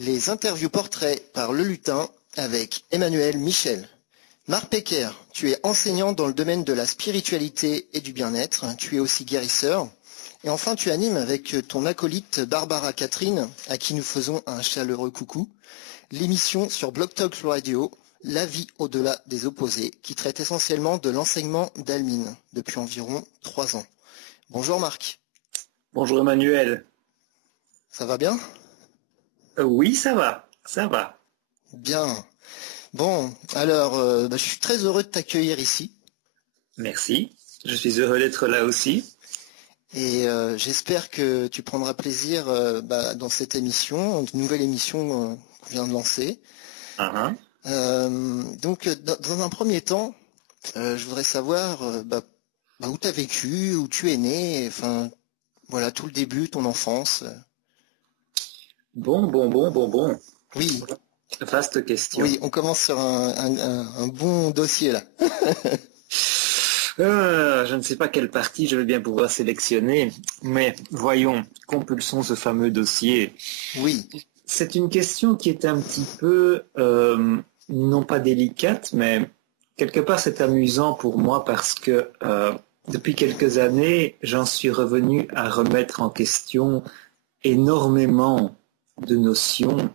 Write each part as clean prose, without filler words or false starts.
Les interviews portraits par Le Lutin avec Emmanuel Michel. Marc Pecker, tu es enseignant dans le domaine de la spiritualité et du bien-être. Tu es aussi guérisseur. Et enfin, tu animes avec ton acolyte Barbara Catherine, à qui nous faisons un chaleureux coucou, l'émission sur Blog Talk Radio, La vie au-delà des opposés, qui traite essentiellement de l'enseignement d'Almine depuis environ 3 ans. Bonjour Marc. Bonjour Emmanuel. Ça va bien ? Oui, ça va. Bien. Bon, alors, je suis très heureux de t'accueillir ici. Merci. Je suis heureux d'être là aussi. Et j'espère que tu prendras plaisir dans cette émission, une nouvelle émission qu'on vient de lancer. Uh-huh. Donc, dans un premier temps, je voudrais savoir où tu as vécu, où tu es né, enfin, voilà, tout le début, ton enfance. Bon. Oui. Vaste question. Oui, on commence sur un bon dossier là. Je ne sais pas quelle partie je vais bien pouvoir sélectionner, mais voyons, compulsons ce fameux dossier. Oui. C'est une question qui est un petit peu, non pas délicate, mais quelque part c'est amusant pour moi parce que depuis quelques années, j'en suis revenu à remettre en question énormément de notions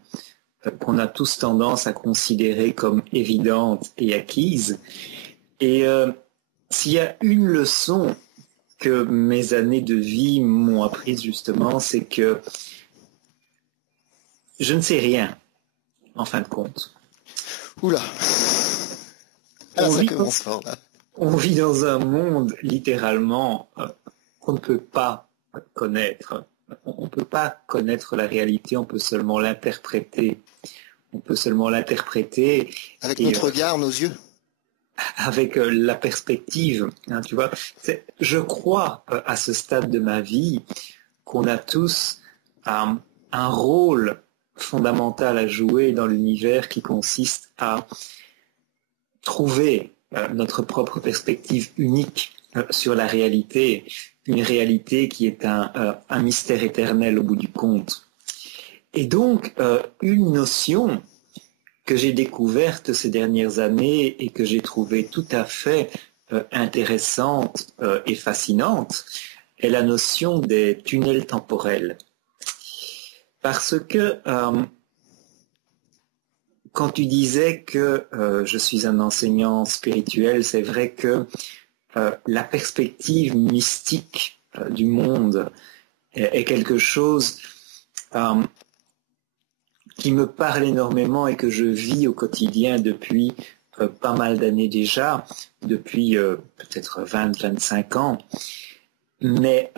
qu'on a tous tendance à considérer comme évidentes et acquises. Et s'il y a une leçon que mes années de vie m'ont apprise justement, c'est que je ne sais rien, en fin de compte. Oula. Ah, ça commence fort là. On vit dans un monde, littéralement, qu'on ne peut pas connaître. On ne peut pas connaître la réalité, on peut seulement l'interpréter. Avec notre regard, nos yeux. Avec la perspective, hein, tu vois. Je crois à ce stade de ma vie qu'on a tous un rôle fondamental à jouer dans l'univers qui consiste à trouver notre propre perspective unique sur la réalité, une réalité qui est un mystère éternel au bout du compte. Et donc, une notion que j'ai découverte ces dernières années et que j'ai trouvée tout à fait intéressante et fascinante est la notion des tunnels temporels. Parce que quand tu disais que je suis un enseignant spirituel, c'est vrai que la perspective mystique du monde est quelque chose qui me parle énormément et que je vis au quotidien depuis pas mal d'années déjà, depuis peut-être 20-25 ans. Mais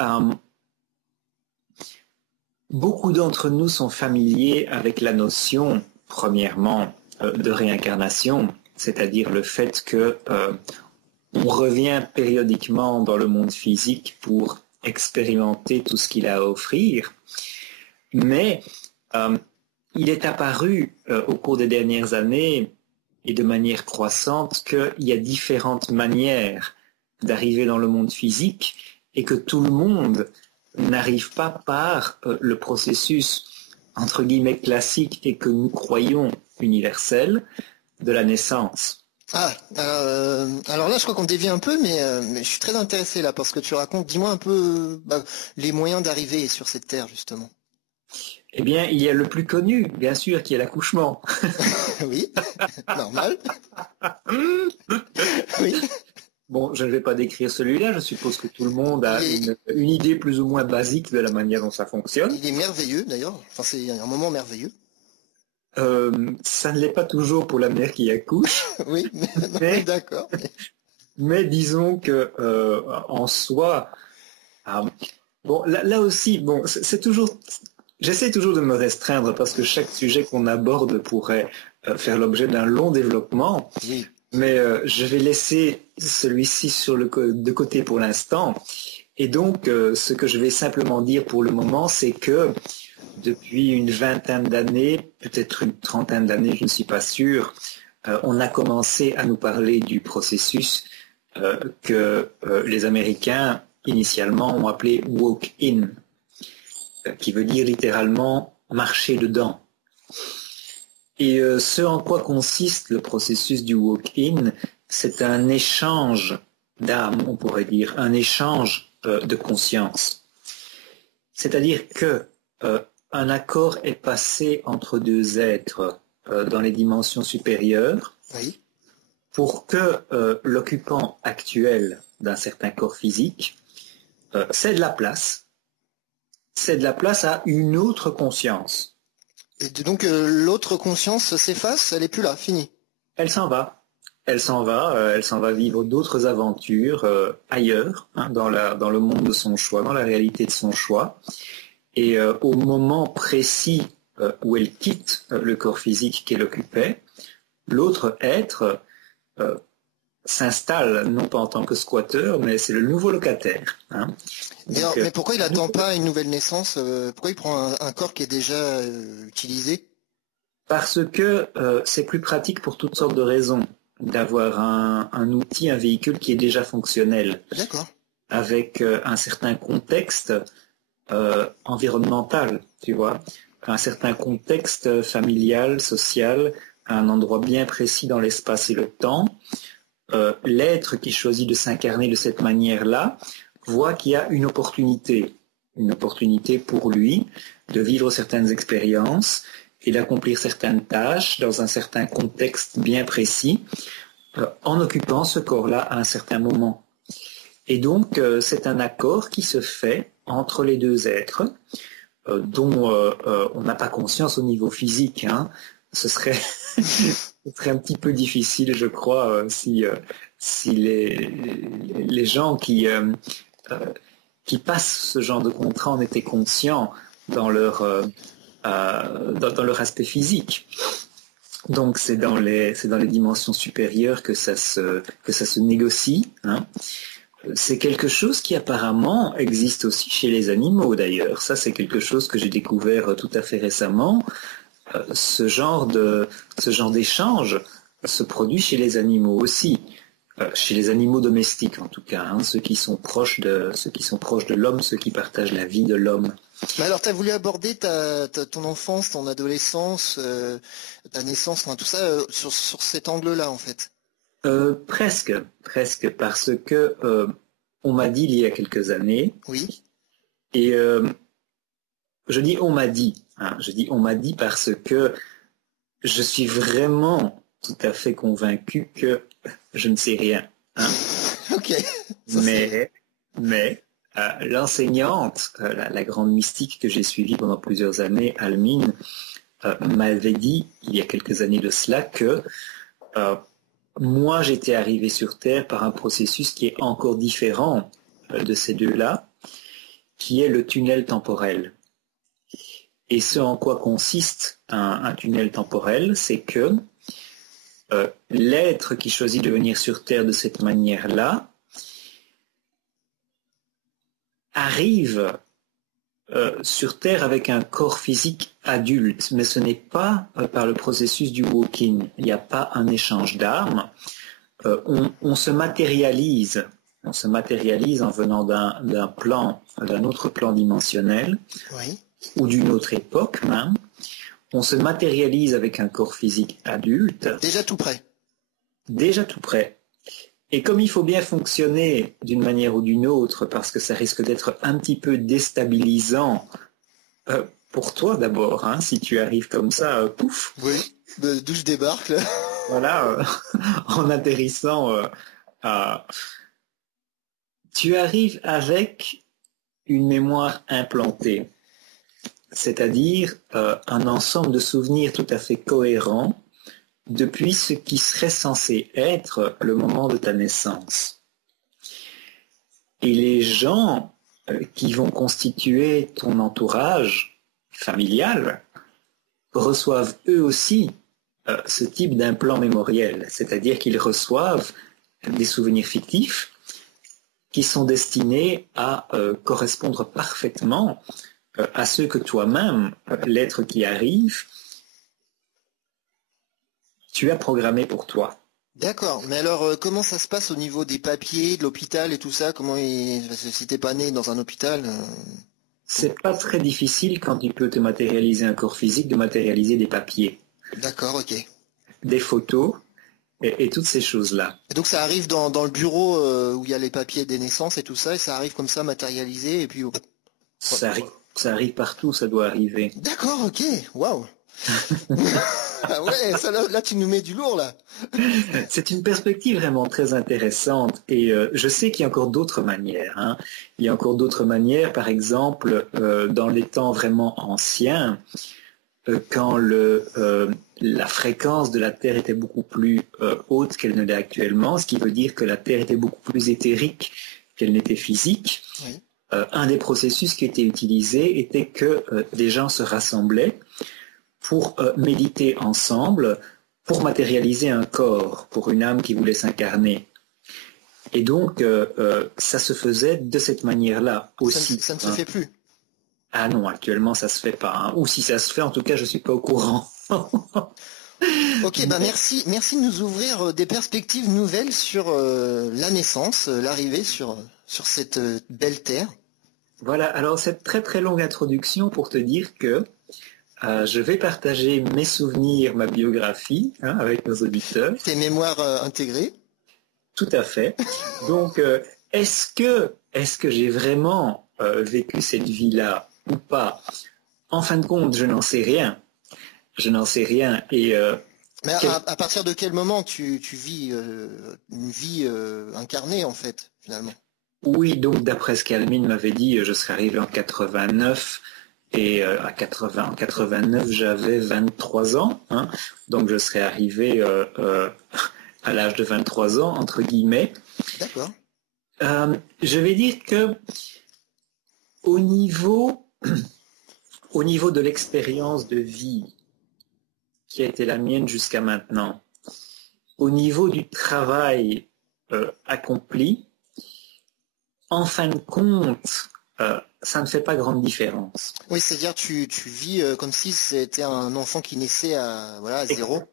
beaucoup d'entre nous sont familiers avec la notion, premièrement, de réincarnation, c'est-à-dire le fait que on revient périodiquement dans le monde physique pour expérimenter tout ce qu'il a à offrir. Mais il est apparu au cours des dernières années et de manière croissante qu'il y a différentes manières d'arriver dans le monde physique et que tout le monde n'arrive pas par le processus entre guillemets classique et que nous croyons universel de la naissance. Alors là, je crois qu'on dévie un peu, mais je suis très intéressé là parce que tu racontes. Dis-moi un peu les moyens d'arriver sur cette terre justement. Eh bien, il y a le plus connu, bien sûr, qui est l'accouchement. Oui, normal. Oui. Bon, je ne vais pas décrire celui-là, je suppose que tout le monde a une idée plus ou moins basique de la manière dont ça fonctionne. Il est merveilleux d'ailleurs, enfin, c'est un moment merveilleux. Ça ne l'est pas toujours pour la mère qui accouche. Oui, mais d'accord. Mais disons que en soi, bon, là aussi, bon, c'est toujours... J'essaie toujours de me restreindre parce que chaque sujet qu'on aborde pourrait faire l'objet d'un long développement. Oui. Mais je vais laisser celui-ci de côté pour l'instant. Et donc, ce que je vais simplement dire pour le moment, c'est que depuis une vingtaine d'années, peut-être une trentaine d'années, je ne suis pas sûr, on a commencé à nous parler du processus que les Américains, initialement, ont appelé walk-in, qui veut dire littéralement marcher dedans. Et ce en quoi consiste le processus du walk-in, c'est un échange d'âme, on pourrait dire, un échange de conscience. C'est-à-dire que un accord est passé entre deux êtres dans les dimensions supérieures, Oui. pour que l'occupant actuel d'un certain corps physique cède la place à une autre conscience. Et donc l'autre conscience s'efface, elle est plus là, fini. Elle s'en va. Elle s'en va vivre d'autres aventures ailleurs, hein, dans le monde de son choix, dans la réalité de son choix. Et au moment précis où elle quitte le corps physique qu'elle occupait, l'autre être s'installe, non pas en tant que squatteur, mais c'est le nouveau locataire. Hein. Donc, Mais pourquoi il n'attend pas une nouvelle naissance? Pourquoi il prend un corps qui est déjà utilisé? Parce que c'est plus pratique pour toutes sortes de raisons d'avoir un outil, un véhicule qui est déjà fonctionnel. D'accord. Avec un certain contexte environnemental, tu vois, un certain contexte familial, social, à un endroit bien précis dans l'espace et le temps. L'être qui choisit de s'incarner de cette manière-là voit qu'il y a une opportunité pour lui de vivre certaines expériences et d'accomplir certaines tâches dans un certain contexte bien précis en occupant ce corps-là à un certain moment. Et donc, c'est un accord qui se fait entre les deux êtres dont on n'a pas conscience au niveau physique. Hein. Ce serait un petit peu difficile, je crois, si les gens qui passent ce genre de contrat en étaient conscients dans leur aspect physique. Donc c'est dans les dimensions supérieures que ça se négocie. Hein. C'est quelque chose qui apparemment existe aussi chez les animaux d'ailleurs. Ça c'est quelque chose que j'ai découvert tout à fait récemment. Ce genre d'échange se produit chez les animaux aussi, chez les animaux domestiques en tout cas, hein, ceux qui sont proches de l'homme, ceux qui partagent la vie de l'homme. Mais alors, tu as voulu aborder ton enfance, ton adolescence, ta naissance, enfin, tout ça sur cet angle-là en fait. Presque, parce que on m'a dit il y a quelques années, oui. Et je dis on m'a dit, hein, parce que je suis vraiment tout à fait convaincu que je ne sais rien. Hein. Ok. Mais l'enseignante, la grande mystique que j'ai suivie pendant plusieurs années, Almine, m'avait dit il y a quelques années de cela que moi j'étais arrivé sur Terre par un processus qui est encore différent de ces deux-là, qui est le tunnel temporel. Et ce en quoi consiste un tunnel temporel, c'est que l'être qui choisit de venir sur Terre de cette manière-là arrive sur Terre avec un corps physique adulte, mais ce n'est pas par le processus du walk-in. Il n'y a pas un échange d'armes. On se matérialise. On se matérialise en venant d'un autre plan dimensionnel, oui. Ou d'une autre époque même. On se matérialise avec un corps physique adulte. Déjà tout prêt. Déjà tout prêt. Et comme il faut bien fonctionner d'une manière ou d'une autre, parce que ça risque d'être un petit peu déstabilisant pour toi d'abord, hein, si tu arrives comme ça, pouf. Oui, d'où je débarque là. Voilà, en atterrissant tu arrives avec une mémoire implantée, c'est-à-dire un ensemble de souvenirs tout à fait cohérents depuis ce qui serait censé être le moment de ta naissance. Et les gens qui vont constituer ton entourage familial reçoivent eux aussi ce type d'implant mémoriel, c'est-à-dire qu'ils reçoivent des souvenirs fictifs qui sont destinés à correspondre parfaitement à ceux que toi-même, l'être qui arrive, tu as programmé pour toi. D'accord, mais alors comment ça se passe au niveau des papiers, de l'hôpital et tout ça? Si t'es pas né dans un hôpital c'est pas très difficile quand tu peux te matérialiser un corps physique, de matérialiser des papiers, D'accord, ok. des photos et toutes ces choses-là. Et donc ça arrive dans le bureau où il y a les papiers des naissances et tout ça, et ça arrive comme ça matérialisé, et puis... Ça arrive partout, ça doit arriver. D'accord, ok, waouh. Ah ouais, ça, là tu nous mets du lourd là. C'est une perspective vraiment très intéressante et je sais qu'il y a encore d'autres manières. Hein. Il y a encore d'autres manières, par exemple, dans les temps vraiment anciens, quand la fréquence de la Terre était beaucoup plus haute qu'elle ne l'est actuellement, ce qui veut dire que la Terre était beaucoup plus éthérique qu'elle n'était physique. Oui. Un des processus qui était utilisé était que des gens se rassemblaient pour méditer ensemble, pour matérialiser un corps, pour une âme qui voulait s'incarner. Et donc, ça se faisait de cette manière-là aussi. Ça ne se fait plus. Ah non, actuellement, ça se fait pas. Hein. Ou si ça se fait, en tout cas, je suis pas au courant. Ok, bah merci de nous ouvrir des perspectives nouvelles sur la naissance, l'arrivée sur cette belle terre. Voilà, alors cette très très longue introduction pour te dire que je vais partager mes souvenirs, ma biographie avec nos auditeurs. Tes mémoires intégrées. Tout à fait. Donc, est-ce que j'ai vraiment vécu cette vie-là ou pas? En fin de compte, je n'en sais rien. Je n'en sais rien. Et mais à partir de quel moment tu vis une vie incarnée, en fait, finalement? Oui, donc d'après ce qu'Almine m'avait dit, je serais arrivé en 89 et en 89 j'avais 23 ans, hein, donc je serais arrivé à l'âge de 23 ans, entre guillemets. D'accord. Je vais dire que au niveau de l'expérience de vie qui a été la mienne jusqu'à maintenant, au niveau du travail accompli, en fin de compte, ça ne fait pas grande différence. Oui, c'est-à-dire tu vis comme si c'était un enfant qui naissait à zéro.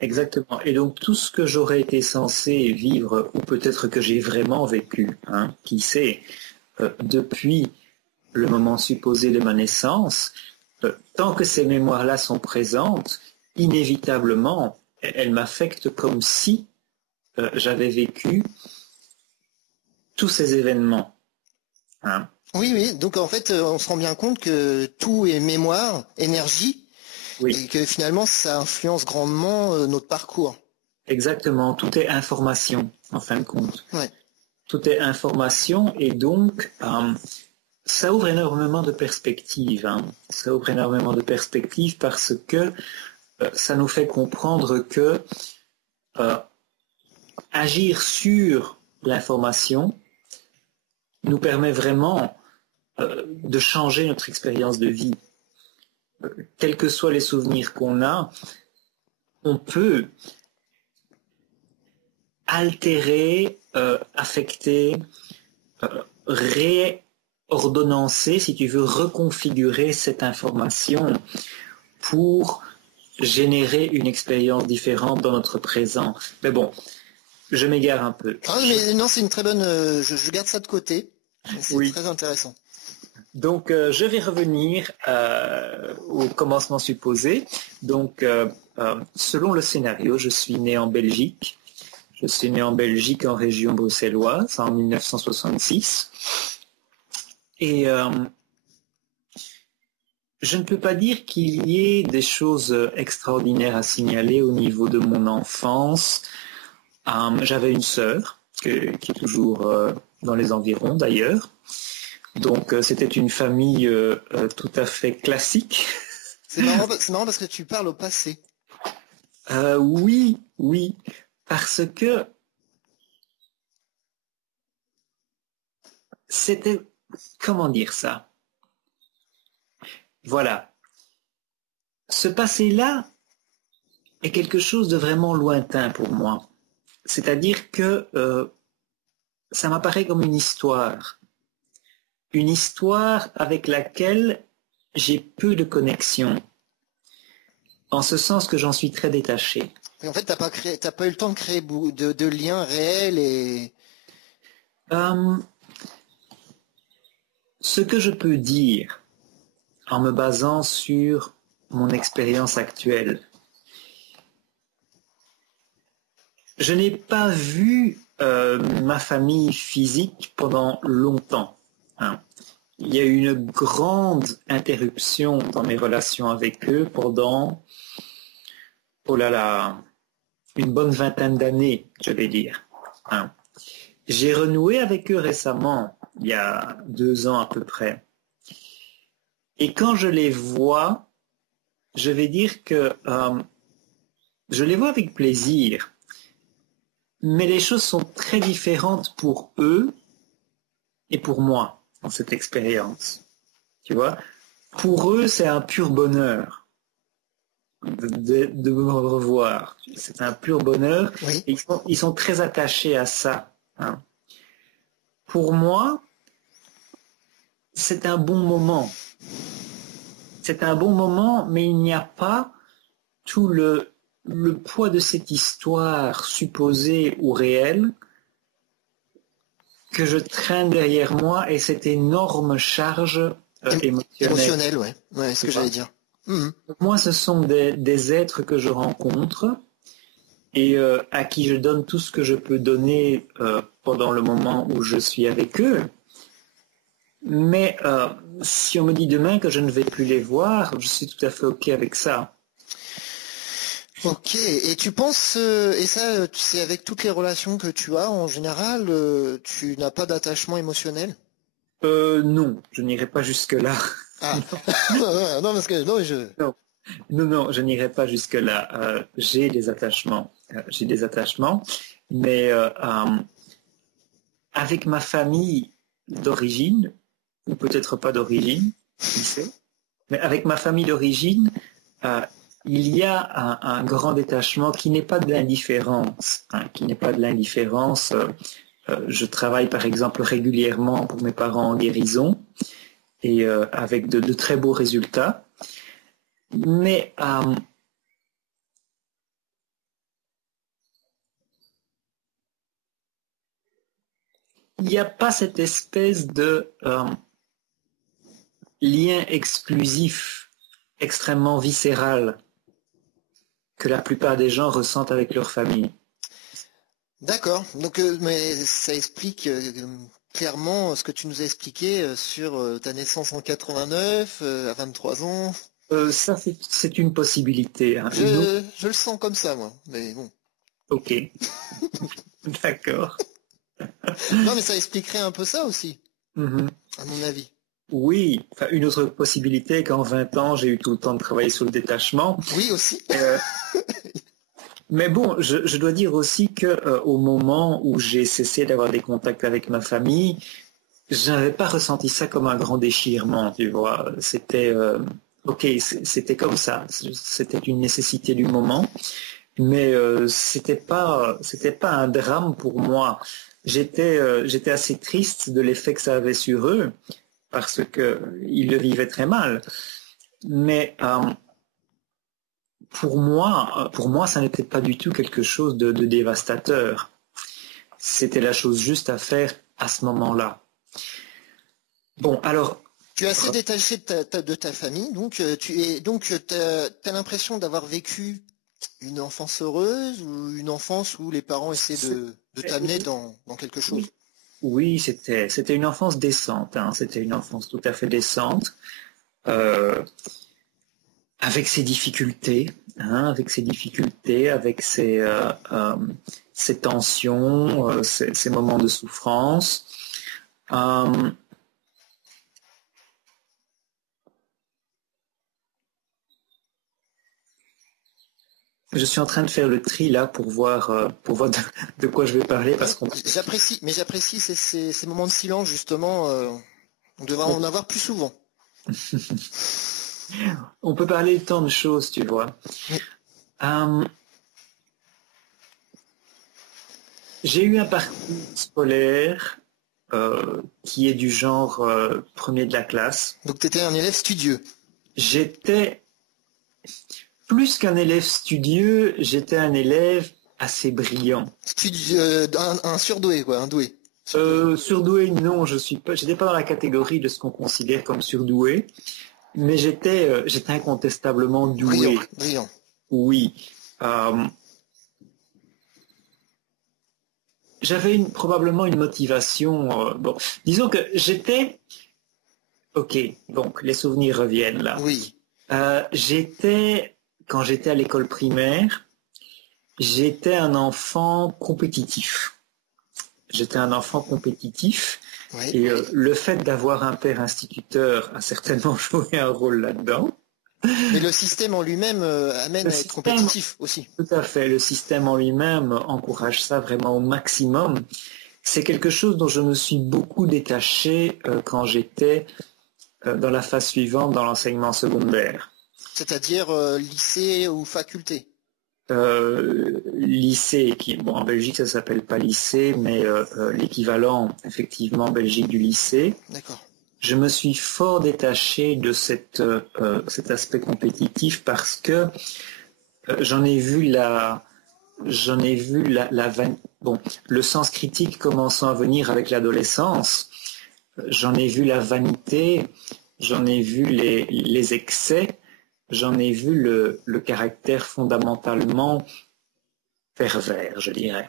Exactement. Et donc tout ce que j'aurais été censé vivre, ou peut-être que j'ai vraiment vécu, hein, qui sait, depuis le moment supposé de ma naissance, tant que ces mémoires-là sont présentes, inévitablement, elles m'affectent comme si j'avais vécu tous ces événements. Hein. Oui. Donc en fait, on se rend bien compte que tout est mémoire, énergie, oui. Et que finalement, ça influence grandement notre parcours. Exactement. Tout est information, en fin de compte. Ouais. Tout est information et donc, ça ouvre énormément de perspectives. Hein. Ça ouvre énormément de perspectives parce que ça nous fait comprendre que agir sur l'information nous permet vraiment de changer notre expérience de vie. Quels que soient les souvenirs qu'on a, on peut altérer, affecter, réordonnancer, si tu veux, reconfigurer cette information pour générer une expérience différente dans notre présent. Mais bon, je m'égare un peu. Ah, mais non, c'est une très bonne... je garde ça de côté. C'est oui. Très intéressant. Donc, je vais revenir au commencement supposé. Donc, selon le scénario, je suis né en Belgique. Je suis né en Belgique, en région bruxelloise, en 1966. Et je ne peux pas dire qu'il y ait des choses extraordinaires à signaler au niveau de mon enfance. J'avais une sœur qui est toujours dans les environs d'ailleurs. Donc c'était une famille tout à fait classique. C'est marrant parce que tu parles au passé. Oui, parce que c'était, comment dire ça? Voilà. Ce passé-là est quelque chose de vraiment lointain pour moi. C'est-à-dire que ça m'apparaît comme une histoire avec laquelle j'ai peu de connexion, en ce sens que j'en suis très détaché. Et en fait, t'as pas eu le temps de créer de liens réels et... Ce que je peux dire en me basant sur mon expérience actuelle, je n'ai pas vu ma famille physique pendant longtemps. Hein. Il y a eu une grande interruption dans mes relations avec eux pendant, oh là là, une bonne vingtaine d'années, je vais dire. Hein. J'ai renoué avec eux récemment, il y a 2 ans à peu près. Et quand je les vois, je vais dire que je les vois avec plaisir. Mais les choses sont très différentes pour eux et pour moi dans cette expérience. Tu vois, pour eux, c'est un pur bonheur de me revoir. C'est un pur bonheur. Oui. Et ils sont très attachés à ça. Hein. Pour moi, c'est un bon moment. C'est un bon moment, mais il n'y a pas tout le poids de cette histoire supposée ou réelle que je traîne derrière moi et cette énorme charge émotionnelle. Ouais, c'est ce que j'allais dire. Moi, ce sont des êtres que je rencontre et à qui je donne tout ce que je peux donner pendant le moment où je suis avec eux. Mais si on me dit demain que je ne vais plus les voir, je suis tout à fait OK avec ça. Ok, et tu penses, et ça, c'est avec toutes les relations que tu as en général, tu n'as pas d'attachement émotionnel? Non, je n'irai pas jusque-là. Ah, non, parce que non, je. Non, je n'irai pas jusque-là. J'ai des attachements, mais avec ma famille d'origine, ou peut-être pas d'origine, qui sait, mais avec ma famille d'origine, il y a un grand détachement qui n'est pas de l'indifférence, je travaille par exemple régulièrement pour mes parents en guérison et avec de très beaux résultats. Mais il n'y a pas cette espèce de lien exclusif, extrêmement viscéral, que la plupart des gens ressentent avec leur famille. D'accord, donc mais ça explique clairement ce que tu nous as expliqué sur ta naissance en 89, à 23 ans. Ça, c'est une possibilité. Hein. Je le sens comme ça, moi, mais bon. Ok, d'accord. Non, mais ça expliquerait un peu ça aussi, à mon avis. Oui, enfin, une autre possibilité qu'en 20 ans, j'ai eu tout le temps de travailler sur le détachement. Oui, aussi. Mais bon, je dois dire aussi que au moment où j'ai cessé d'avoir des contacts avec ma famille, je n'avais pas ressenti ça comme un grand déchirement, tu vois. C'était ok, c'était comme ça, c'était une nécessité du moment, mais c'était pas un drame pour moi. J'étais assez triste de l'effet que ça avait sur eux parce que ils le vivaient très mal. Mais pour moi, ça n'était pas du tout quelque chose de dévastateur. C'était la chose juste à faire à ce moment-là. Bon, alors. Tu es assez détaché de ta famille, donc t'as l'impression d'avoir vécu une enfance heureuse ou une enfance où les parents essaient de t'amener dans quelque chose? Oui, c'était une enfance décente. Hein. C'était une enfance tout à fait décente. Avec ses difficultés, avec ses tensions, ses moments de souffrance. Je suis en train de faire le tri là pour voir de quoi je vais parler parce qu'on. J'apprécie ces moments de silence justement. On devrait en avoir plus souvent. On peut parler de tant de choses, tu vois. J'ai eu un parcours scolaire qui est du genre premier de la classe. Donc tu étais un élève studieux. J'étais plus qu'un élève studieux, j'étais un élève assez brillant. Un surdoué, quoi, un doué. Surdoué, non, j'étais pas dans la catégorie de ce qu'on considère comme surdoué, mais j'étais incontestablement doué. Brillant. Oui. J'avais probablement une motivation. Bon, disons que j'étais. Ok, donc les souvenirs reviennent là. Oui. Quand j'étais à l'école primaire, j'étais un enfant compétitif. Oui. Et le fait d'avoir un père instituteur a certainement joué un rôle là-dedans. Mais le système en lui-même amène à être compétitif aussi. Tout à fait, le système en lui-même encourage ça vraiment au maximum. C'est quelque chose dont je me suis beaucoup détaché quand j'étais dans la phase suivante dans l'enseignement secondaire. C'est-à-dire lycée ou faculté? Lycée, bon, en Belgique ça s'appelle pas lycée, mais l'équivalent effectivement en Belgique du lycée. D'accord. Je me suis fort détaché de cet aspect compétitif parce que j'en ai vu le sens critique commençant à venir avec l'adolescence. J'en ai vu la vanité, j'en ai vu les excès, j'en ai vu le caractère fondamentalement pervers, je dirais.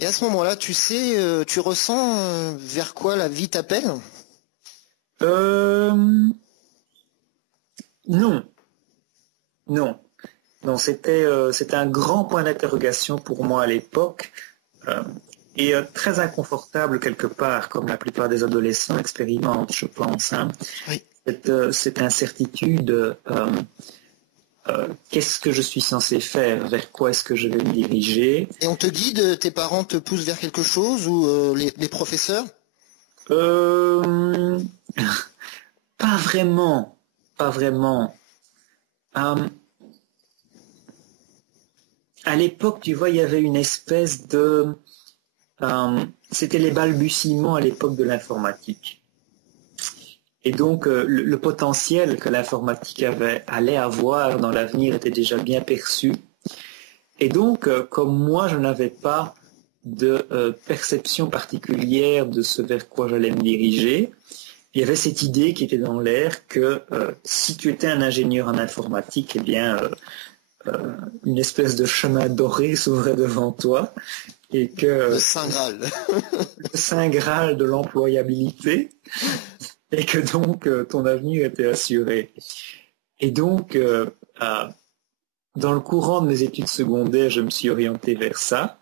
Et à ce moment-là, tu sais, tu ressens vers quoi la vie t'appelle? Non. Non, c'était un grand point d'interrogation pour moi à l'époque et très inconfortable quelque part, comme la plupart des adolescents expérimentent, je pense. Hein. Oui. Cette incertitude, qu'est-ce que je suis censé faire? Vers quoi est-ce que je vais me diriger? Et on te guide, tes parents te poussent vers quelque chose ou les professeurs? Pas vraiment. À l'époque, tu vois, il y avait une espèce de... c'était les balbutiements à l'époque de l'informatique. Et donc, le potentiel que l'informatique allait avoir dans l'avenir était déjà bien perçu. Et donc, comme moi, je n'avais pas de perception particulière de ce vers quoi j'allais me diriger, il y avait cette idée qui était dans l'air que si tu étais un ingénieur en informatique, eh bien, une espèce de chemin doré s'ouvrait devant toi et que le Saint Graal. le Saint Graal de l'employabilité et que donc ton avenir était assuré. Et donc, dans le courant de mes études secondaires, je me suis orienté vers ça,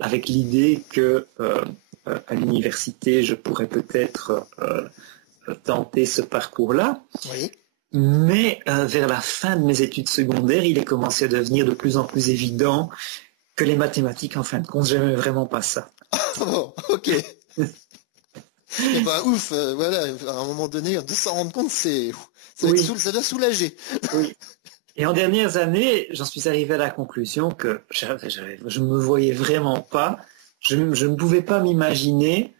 avec l'idée que à l'université, je pourrais peut-être tenter ce parcours-là. Oui. Mais vers la fin de mes études secondaires, il est commencé à devenir de plus en plus évident que les mathématiques, en fin de compte, j'aimais vraiment pas ça. Bon, ok. Et bah ouf, voilà, à un moment donné, de s'en rendre compte, ça doit soulager. Oui. Et en dernières années, j'en suis arrivé à la conclusion que je ne me voyais vraiment pas, je ne pouvais pas m'imaginer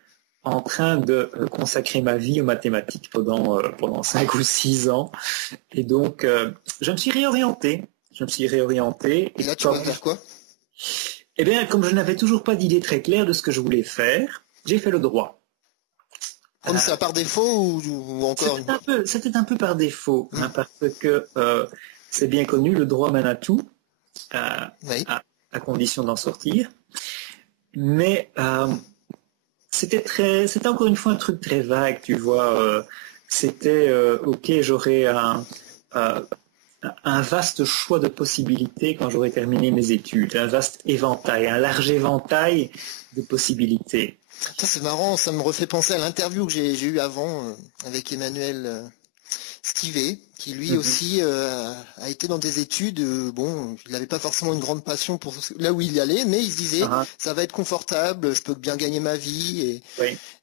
en train de consacrer ma vie aux mathématiques pendant 5 ou 6 ans. Et donc, je me suis réorienté. Et là, tu vas faire quoi? Eh bien, comme je n'avais toujours pas d'idée très claire de ce que je voulais faire, j'ai fait le droit. Comme ça, par défaut ou encore? C'était un peu par défaut, hein, parce que c'est bien connu, le droit mène à tout, Oui. à condition d'en sortir. Mais c'était encore une fois un truc très vague, tu vois. C'était, ok, j'aurais un vaste choix de possibilités quand j'aurai terminé mes études, un vaste éventail, un large éventail de possibilités. Ça, c'est marrant, ça me refait penser à l'interview que j'ai eue avant avec Emmanuel Stivet, qui lui aussi a été dans des études, bon, il n'avait pas forcément une grande passion pour là où il y allait, mais il se disait, ça va être confortable, je peux bien gagner ma vie,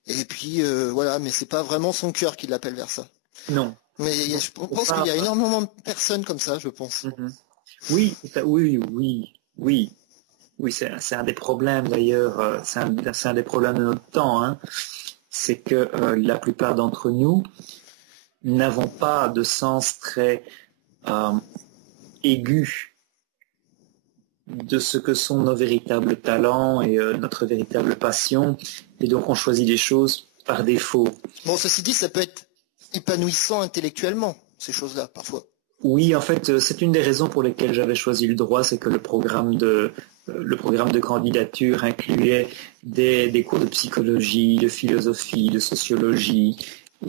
et puis voilà, mais c'est pas vraiment son cœur qui l'appelle vers ça. Non. Mais je pense qu'il y a énormément de personnes comme ça, je pense. Oui, c'est un des problèmes d'ailleurs, c'est un des problèmes de notre temps, hein. C'est que la plupart d'entre nous n'avons pas de sens très aigu de ce que sont nos véritables talents et notre véritable passion. Et donc, on choisit les choses par défaut. Bon, ceci dit, ça peut être épanouissant intellectuellement, ces choses-là, parfois. Oui, en fait, c'est une des raisons pour lesquelles j'avais choisi le droit, c'est que le programme de candidature incluait des cours de psychologie, de philosophie, de sociologie,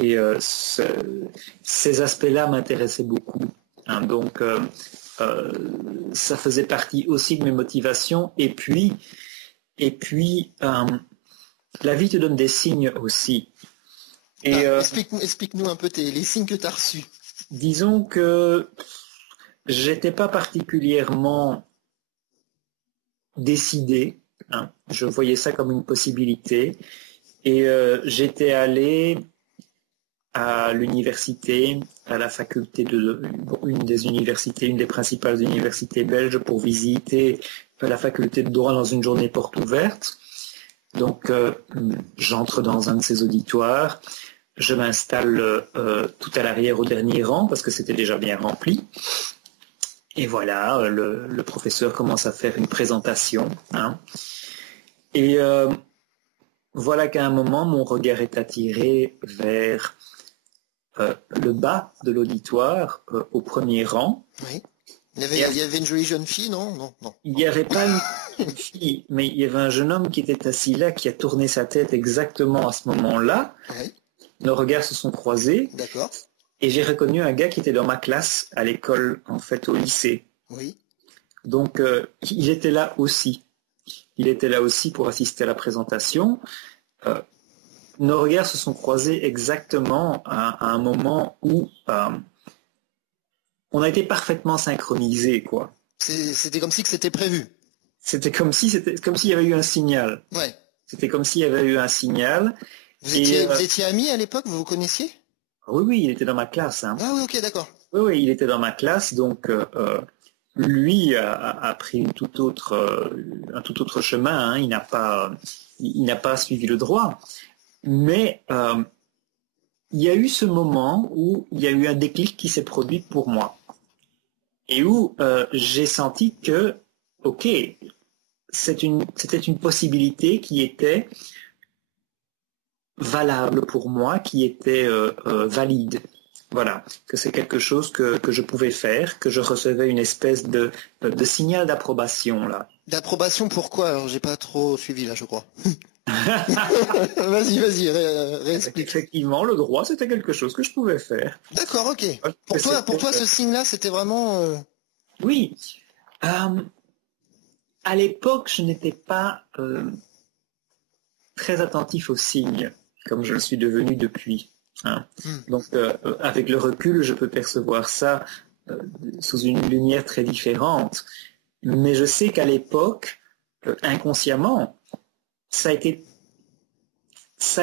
et ces aspects-là m'intéressaient beaucoup. Hein, donc, ça faisait partie aussi de mes motivations. Et puis, la vie te donne des signes aussi. Et, explique-nous un peu les signes que tu as reçus. Disons que j'étais pas particulièrement décidé, hein. Je voyais ça comme une possibilité, et j'étais allé à l'université, à la faculté une des principales universités belges, pour visiter la faculté de droit dans une journée porte ouverte. Donc j'entre dans un de ces auditoires. Je m'installe tout à l'arrière au dernier rang parce que c'était déjà bien rempli. Et voilà, le professeur commence à faire une présentation. Hein. Et voilà qu'à un moment, mon regard est attiré vers le bas de l'auditoire, au premier rang. Oui. Il y avait une jolie jeune fille, non? Il n'y avait pas une fille, mais il y avait un jeune homme qui était assis là, qui a tourné sa tête exactement à ce moment-là. Oui. Nos regards se sont croisés. D'accord. Et j'ai reconnu un gars qui était dans ma classe à l'école, en fait, au lycée. Oui. Donc, il était là aussi. Il était là aussi pour assister à la présentation. Nos regards se sont croisés exactement à un moment où on a été parfaitement synchronisés, quoi. C'était comme si que c'était prévu. C'était comme s'il y avait eu un signal. Ouais. C'était comme s'il y avait eu un signal. Vous étiez amis à l'époque, vous vous connaissiez? Oui, il était dans ma classe. Hein. Ah oui, ok, d'accord. Oui, il était dans ma classe, donc lui a pris un tout autre chemin. Hein. Il n'a pas suivi le droit. Mais il y a eu ce moment où il y a eu un déclic qui s'est produit pour moi. Et où j'ai senti que, ok, c'était une possibilité qui était valable pour moi, qui était valide. Voilà, que c'est quelque chose que je pouvais faire, que je recevais une espèce de signal d'approbation là. D'approbation pourquoi? Alors j'ai pas trop suivi là, je crois. Vas-y, réexplique. Effectivement, le droit, c'était quelque chose que je pouvais faire. D'accord, ok. Pour toi, ce signe-là, c'était vraiment... Oui. À l'époque, je n'étais pas très attentif aux signes, comme je le suis devenu depuis. Hein. Donc, avec le recul, je peux percevoir ça sous une lumière très différente. Mais je sais qu'à l'époque, inconsciemment, ça a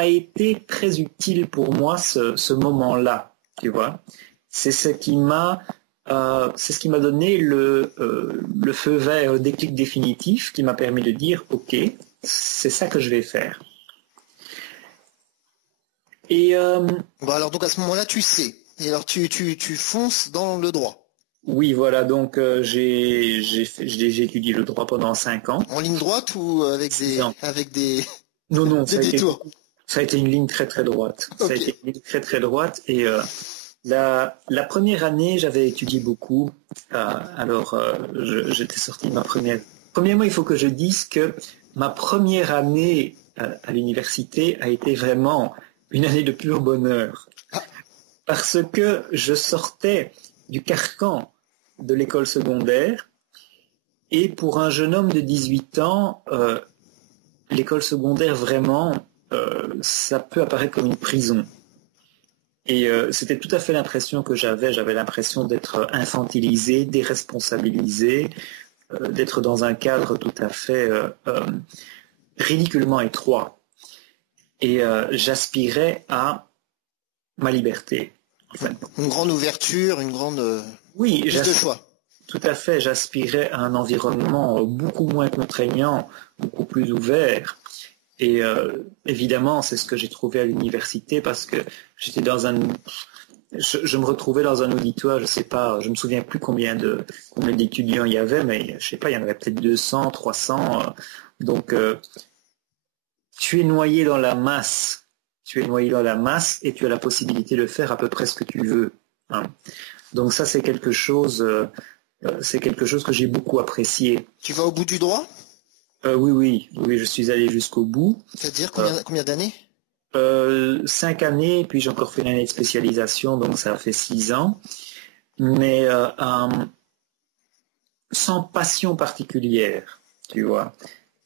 été très utile pour moi ce moment-là, tu vois. C'est ce qui m'a donné le feu vert, déclic définitif, qui m'a permis de dire, ok, c'est ça que je vais faire. Et bon, alors donc à ce moment-là, tu sais. Et alors tu fonces dans le droit. Oui, voilà, donc j'ai étudié le droit pendant 5 ans. En ligne droite ou avec des Non, des détours? Ça a été une ligne très très droite. Okay. Ça a été une ligne très très droite. Et la première année, j'avais étudié beaucoup. J'étais sorti de ma première... Premièrement, il faut que je dise que ma première année à l'université a été vraiment une année de pur bonheur. Parce que je sortais du carcan de l'école secondaire, et pour un jeune homme de 18 ans, l'école secondaire, vraiment, ça peut apparaître comme une prison. Et c'était tout à fait l'impression que j'avais. J'avais l'impression d'être infantilisé, déresponsabilisé, d'être dans un cadre tout à fait ridiculement étroit. Et j'aspirais à ma liberté. En fait. Une grande ouverture, une grande oui, prise de choix. Tout à fait, j'aspirais à un environnement beaucoup moins contraignant, beaucoup plus ouvert. Et évidemment, c'est ce que j'ai trouvé à l'université, parce que j'étais dans je me retrouvais dans un auditoire, je sais pas, je me souviens plus combien d'étudiants il y avait, mais je sais pas, il y en avait peut-être 200, 300. Donc, tu es noyé dans la masse. Tu es noyé dans la masse et tu as la possibilité de faire à peu près ce que tu veux. Hein. Donc ça, c'est quelque chose que j'ai beaucoup apprécié. Tu vas au bout du droit? Oui, je suis allé jusqu'au bout. C'est-à-dire combien d'années? 5 années, puis j'ai encore fait une année de spécialisation, donc ça a fait 6 ans. Mais sans passion particulière, tu vois.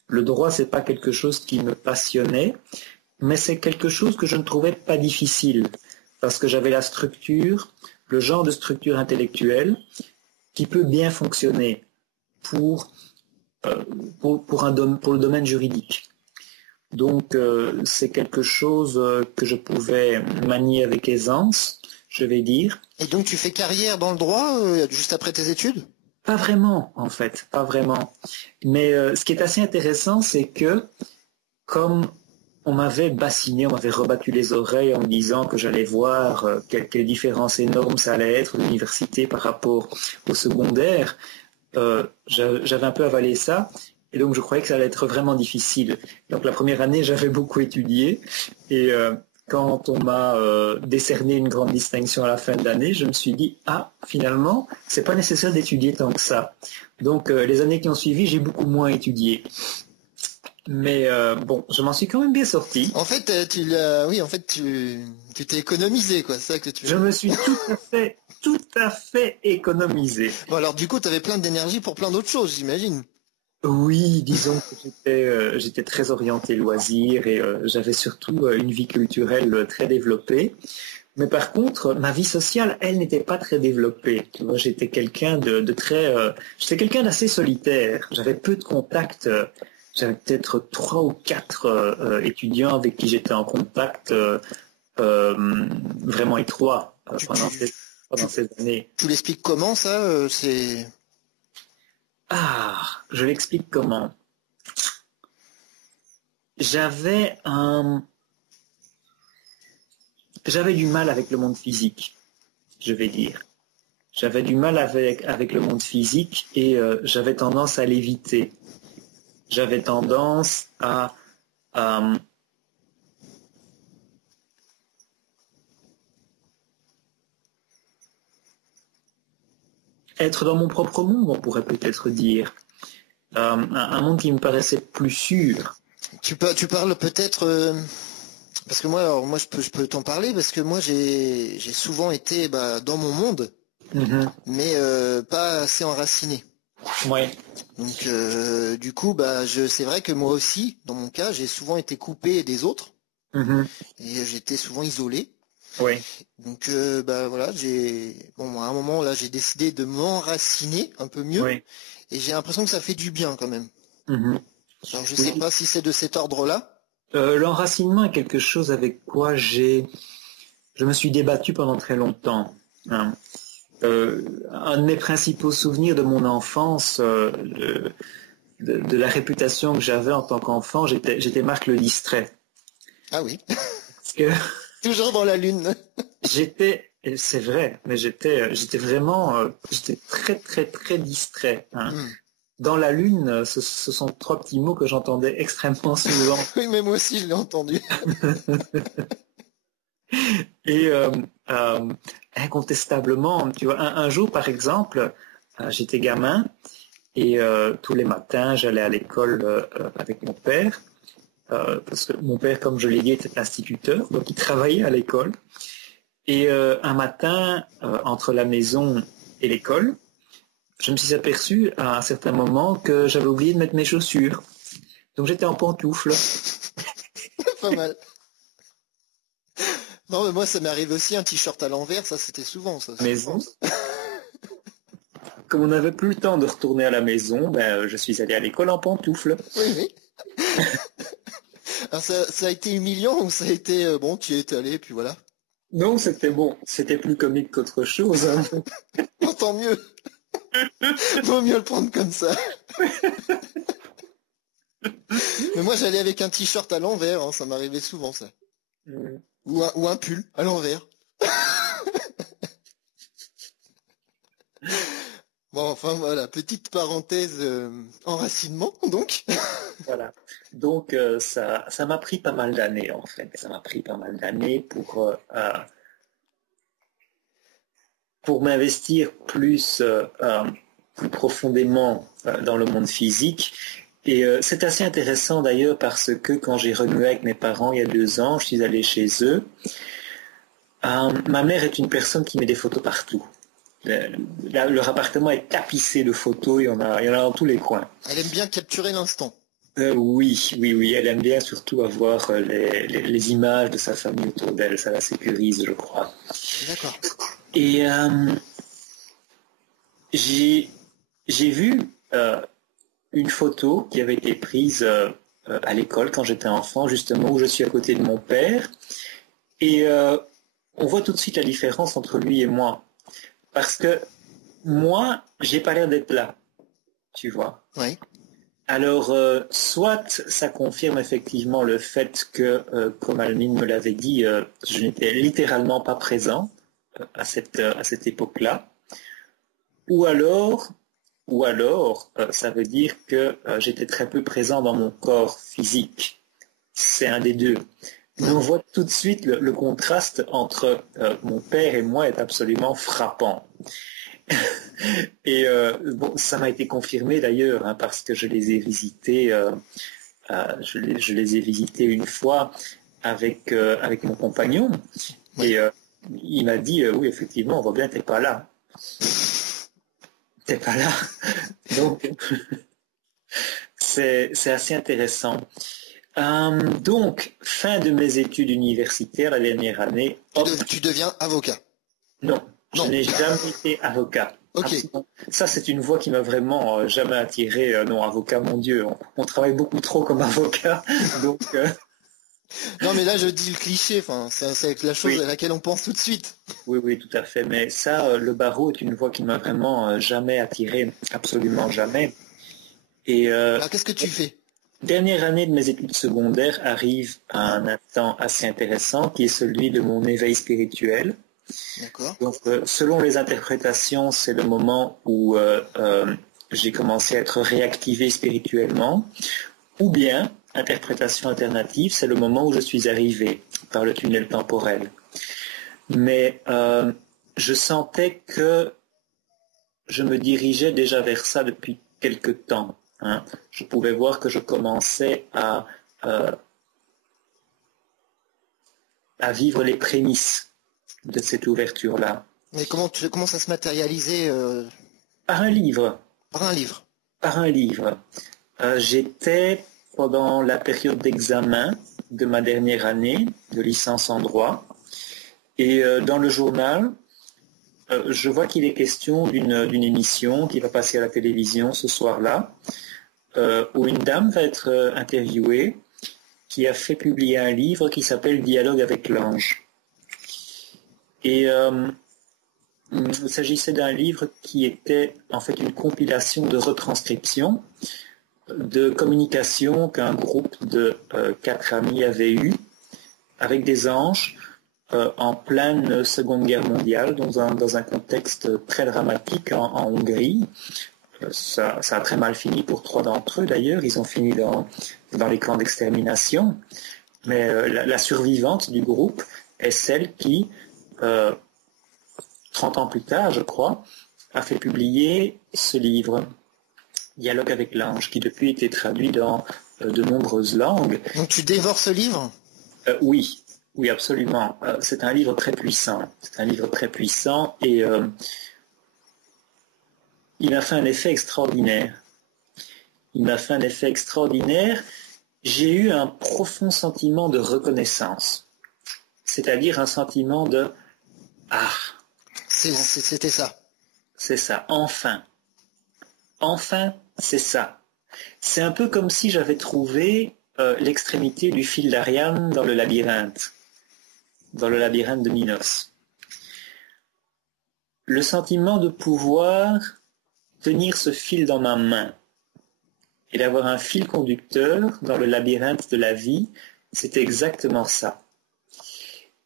Le droit, c'est pas quelque chose qui me passionnait, mais c'est quelque chose que je ne trouvais pas difficile, parce que j'avais la structure, le genre de structure intellectuelle qui peut bien fonctionner pour le domaine juridique. Donc, c'est quelque chose que je pouvais manier avec aisance, je vais dire. Et donc, tu fais carrière dans le droit juste après tes études? Pas vraiment, en fait, pas vraiment. Mais ce qui est assez intéressant, c'est que comme on m'avait bassiné, on m'avait rebattu les oreilles en me disant que j'allais voir quelle différence énorme ça allait être l'université par rapport au secondaire, j'avais un peu avalé ça. Et donc, je croyais que ça allait être vraiment difficile. Donc, la première année, j'avais beaucoup étudié. Et quand on m'a décerné une grande distinction à la fin de l'année, je me suis dit, finalement, c'est pas nécessaire d'étudier tant que ça. Donc, les années qui ont suivi, j'ai beaucoup moins étudié. Mais bon, je m'en suis quand même bien sorti. En fait, tu t'es économisé, quoi. C'est ça que tu. Je me suis tout à fait économisé. Bon, alors du coup, tu avais plein d'énergie pour plein d'autres choses, j'imagine. Oui, disons que j'étais très orienté loisirs et j'avais surtout une vie culturelle très développée. Mais par contre, ma vie sociale, elle n'était pas très développée. Tu vois, j'étais quelqu'un j'étais quelqu'un d'assez solitaire. J'avais peu de contacts. J'avais peut-être 3 ou 4 étudiants avec qui j'étais en contact vraiment étroit pendant ces années. Tu l'expliques comment ça Je l'explique comment. J'avais du mal avec le monde physique, je vais dire. J'avais du mal avec le monde physique et j'avais tendance à l'éviter. J'avais tendance à être dans mon propre monde, on pourrait peut-être dire. Un monde qui me paraissait plus sûr. Tu parles peut-être parce que moi je peux t'en parler parce que moi j'ai souvent été dans mon monde, mais pas assez enraciné. Ouais. Donc du coup c'est vrai que moi aussi dans mon cas j'ai souvent été coupé des autres et j'étais souvent isolé. Ouais. Donc voilà, à un moment là j'ai décidé de m'enraciner un peu mieux et j'ai l'impression que ça fait du bien quand même. Alors je sais pas si c'est de cet ordre-là. L'enracinement est quelque chose avec quoi je me suis débattu pendant très longtemps. Hein. Un de mes principaux souvenirs de mon enfance, de la réputation que j'avais en tant qu'enfant, j'étais Marc le distrait. Ah oui. Parce que toujours dans la lune. C'est vrai, mais j'étais très très très distrait. Hein. Dans la lune, ce sont 3 petits mots que j'entendais extrêmement souvent. Oui, mais moi aussi je l'ai entendu. Et incontestablement, tu vois, un jour par exemple, j'étais gamin et tous les matins j'allais à l'école avec mon père, parce que mon père, comme je l'ai dit, était instituteur, donc il travaillait à l'école. Et un matin, entre la maison et l'école, je me suis aperçu à un certain moment que j'avais oublié de mettre mes chaussures. Donc j'étais en pantoufles. Pas mal. Non, mais moi ça m'est arrivé aussi, un t-shirt à l'envers, ça c'était souvent ça. Maison. Comme on n'avait plus le temps de retourner à la maison, je suis allé à l'école en pantoufles. Oui. Alors, ça a été humiliant ou ça a été tu y es allé puis voilà. Non, c'était bon. C'était plus comique qu'autre chose. Hein. Oh, tant mieux. Vaut mieux le prendre comme ça. Mais moi j'allais avec un t-shirt à l'envers, ça m'arrivait souvent ça. Ou un pull à l'envers. Bon, enfin voilà, petite parenthèse enracinement, donc. Voilà. Donc ça m'a pris pas mal d'années en fait. Ça m'a pris pas mal d'années pour m'investir plus profondément dans le monde physique. Et c'est assez intéressant d'ailleurs parce que quand j'ai renoué avec mes parents il y a 2 ans, je suis allé chez eux. Ma mère est une personne qui met des photos partout. Leur appartement est tapissé de photos, il y en a dans tous les coins. Elle aime bien capturer l'instant. Oui, elle aime bien surtout avoir les images de sa famille autour d'elle, ça la sécurise, je crois. D'accord. Et j'ai vu une photo qui avait été prise à l'école quand j'étais enfant, justement, où je suis à côté de mon père. Et on voit tout de suite la différence entre lui et moi. Parce que moi, j'ai pas l'air d'être là, tu vois. Oui. Alors, soit ça confirme effectivement le fait que, comme Almine me l'avait dit, je n'étais littéralement pas présent à cette époque-là. Ou alors, ça veut dire que j'étais très peu présent dans mon corps physique. C'est un des deux. Mais on voit tout de suite le contraste entre mon père et moi est absolument frappant. Et bon, ça m'a été confirmé d'ailleurs, hein, parce que je les ai visités, je les ai visités une fois avec mon compagnon. Oui. Et il m'a dit, oui, effectivement, on voit bien, t'es pas là. T'es pas là. Donc, c'est assez intéressant. Donc, fin de mes études universitaires, la dernière année. Tu deviens avocat. Non, je n'ai jamais été avocat. Ok. Ça, c'est une voie qui m'a vraiment jamais attiré. Non, avocat, mon Dieu, on travaille beaucoup trop comme avocat. Donc, Non, mais là, je dis le cliché. Enfin, c'est la chose à laquelle on pense tout de suite. Oui, tout à fait. Mais ça, le barreau est une voie qui m'a vraiment jamais attiré, absolument jamais. Et Alors, qu'est-ce que tu fais? dernière année de mes études secondaires arrive à un instant assez intéressant qui est celui de mon éveil spirituel. D'accord. Donc, selon les interprétations, c'est le moment où j'ai commencé à être réactivé spirituellement, ou bien, interprétation alternative, c'est le moment où je suis arrivé par le tunnel temporel. Mais je sentais que je me dirigeais déjà vers ça depuis quelque temps. Hein. Je pouvais voir que je commençais à vivre les prémices de cette ouverture-là. Mais comment ça se matérialisait Par un livre. par un livre? Par un livre. J'étais, pendant la période d'examen de ma dernière année de licence en droit, et dans le journal, je vois qu'il est question d'une émission qui va passer à la télévision ce soir-là, où une dame va être interviewée qui a fait publier un livre qui s'appelle Dialogue avec l'ange. Et il s'agissait d'un livre qui était en fait une compilation de retranscriptions de communication qu'un groupe de 4 amis avait eu avec des anges en pleine Seconde Guerre mondiale, dans un contexte très dramatique en Hongrie. Ça a très mal fini pour 3 d'entre eux d'ailleurs, ils ont fini dans les camps d'extermination. Mais la survivante du groupe est celle qui, 30 ans plus tard, je crois, a fait publier ce livre, Dialogue avec l'ange, qui depuis a été traduit dans de nombreuses langues. Donc tu dévores ce livre? Oui, absolument. C'est un livre très puissant. C'est un livre très puissant et il m'a fait un effet extraordinaire. J'ai eu un profond sentiment de reconnaissance. C'est-à-dire un sentiment de « Ah !» C'était ça. C'est ça, enfin. Enfin, c'est ça. C'est un peu comme si j'avais trouvé l'extrémité du fil d'Ariane dans le labyrinthe de Minos. Le sentiment de pouvoir tenir ce fil dans ma main et d'avoir un fil conducteur dans le labyrinthe de la vie, c'est exactement ça.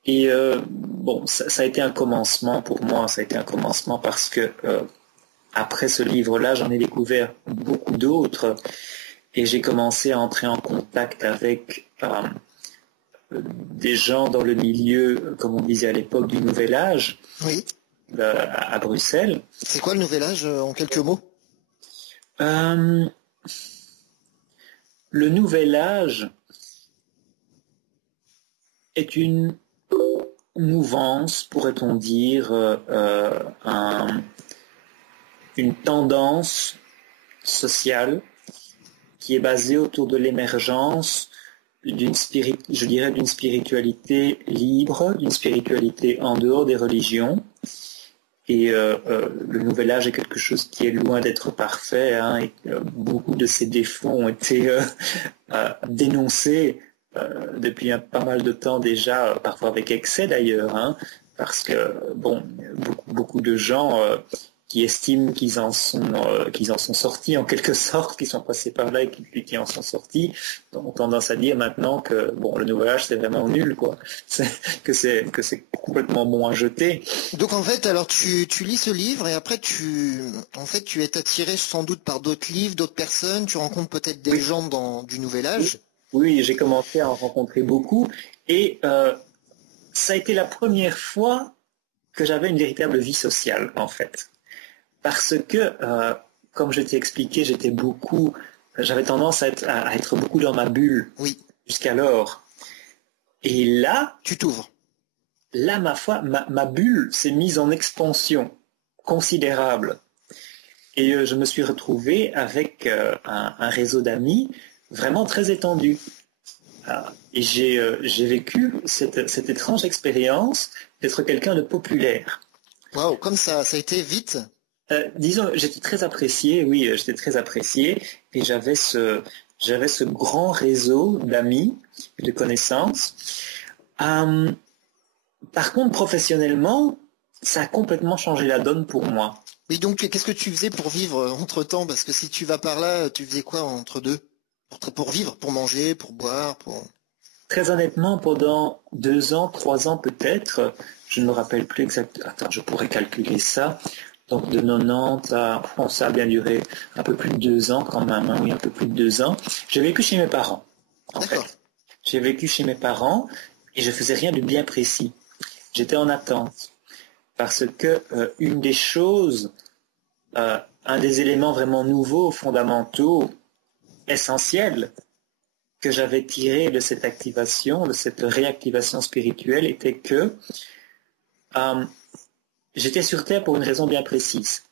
Et bon, ça a été un commencement pour moi, ça a été un commencement parce que après ce livre-là, j'en ai découvert beaucoup d'autres et j'ai commencé à entrer en contact avec des gens dans le milieu, comme on disait à l'époque, du Nouvel Âge, Oui. À Bruxelles. C'est quoi le Nouvel Âge en quelques mots? Le Nouvel Âge est une mouvance, pourrait-on dire, une tendance sociale qui est basée autour de l'émergence d'une spiritualité libre, d'une spiritualité en dehors des religions. Et le Nouvel Âge est quelque chose qui est loin d'être parfait, hein, et beaucoup de ses défauts ont été dénoncés depuis pas mal de temps déjà, parfois avec excès d'ailleurs, hein, parce que beaucoup de gens qui estiment qu'ils en sont sortis en quelque sorte, qui sont passés par là et qui en sont sortis, ont tendance à dire maintenant que le Nouvel Âge c'est vraiment nul, quoi, que c'est complètement bon à jeter. Donc en fait, alors tu lis ce livre et après tu es attiré sans doute par d'autres livres, d'autres personnes, tu rencontres peut-être des gens du Nouvel Âge. Oui, j'ai commencé à en rencontrer beaucoup et ça a été la première fois que j'avais une véritable vie sociale en fait. Parce que, comme je t'ai expliqué, j'avais tendance à être beaucoup dans ma bulle, oui, jusqu'alors. Et là, tu t'ouvres. Là, ma foi, ma bulle s'est mise en expansion considérable. Et je me suis retrouvé avec un réseau d'amis vraiment très étendu. Et j'ai vécu cette étrange expérience d'être quelqu'un de populaire. Waouh, comme ça a été vite. Disons, j'étais très apprécié, oui, j'étais très apprécié, et j'avais ce grand réseau d'amis, de connaissances. Par contre, professionnellement, ça a complètement changé la donne pour moi. Oui, donc qu'est-ce que tu faisais pour vivre entre-temps? Parce que si tu vas par là, tu faisais quoi entre deux? Pour vivre, pour manger, pour boire, pour... Très honnêtement, pendant 2 ans, 3 ans peut-être, je ne me rappelle plus exactement. Attends, je pourrais calculer ça. Donc de 90 à... Bon, ça a bien duré un peu plus de 2 ans quand même, hein, oui, un peu plus de 2 ans. J'ai vécu chez mes parents, en fait. J'ai vécu chez mes parents et je faisais rien de bien précis. J'étais en attente. Parce que une des choses, un des éléments vraiment nouveaux, fondamentaux, essentiels, que j'avais tiré de cette activation, de cette réactivation spirituelle, était que j'étais sur Terre pour une raison bien précise.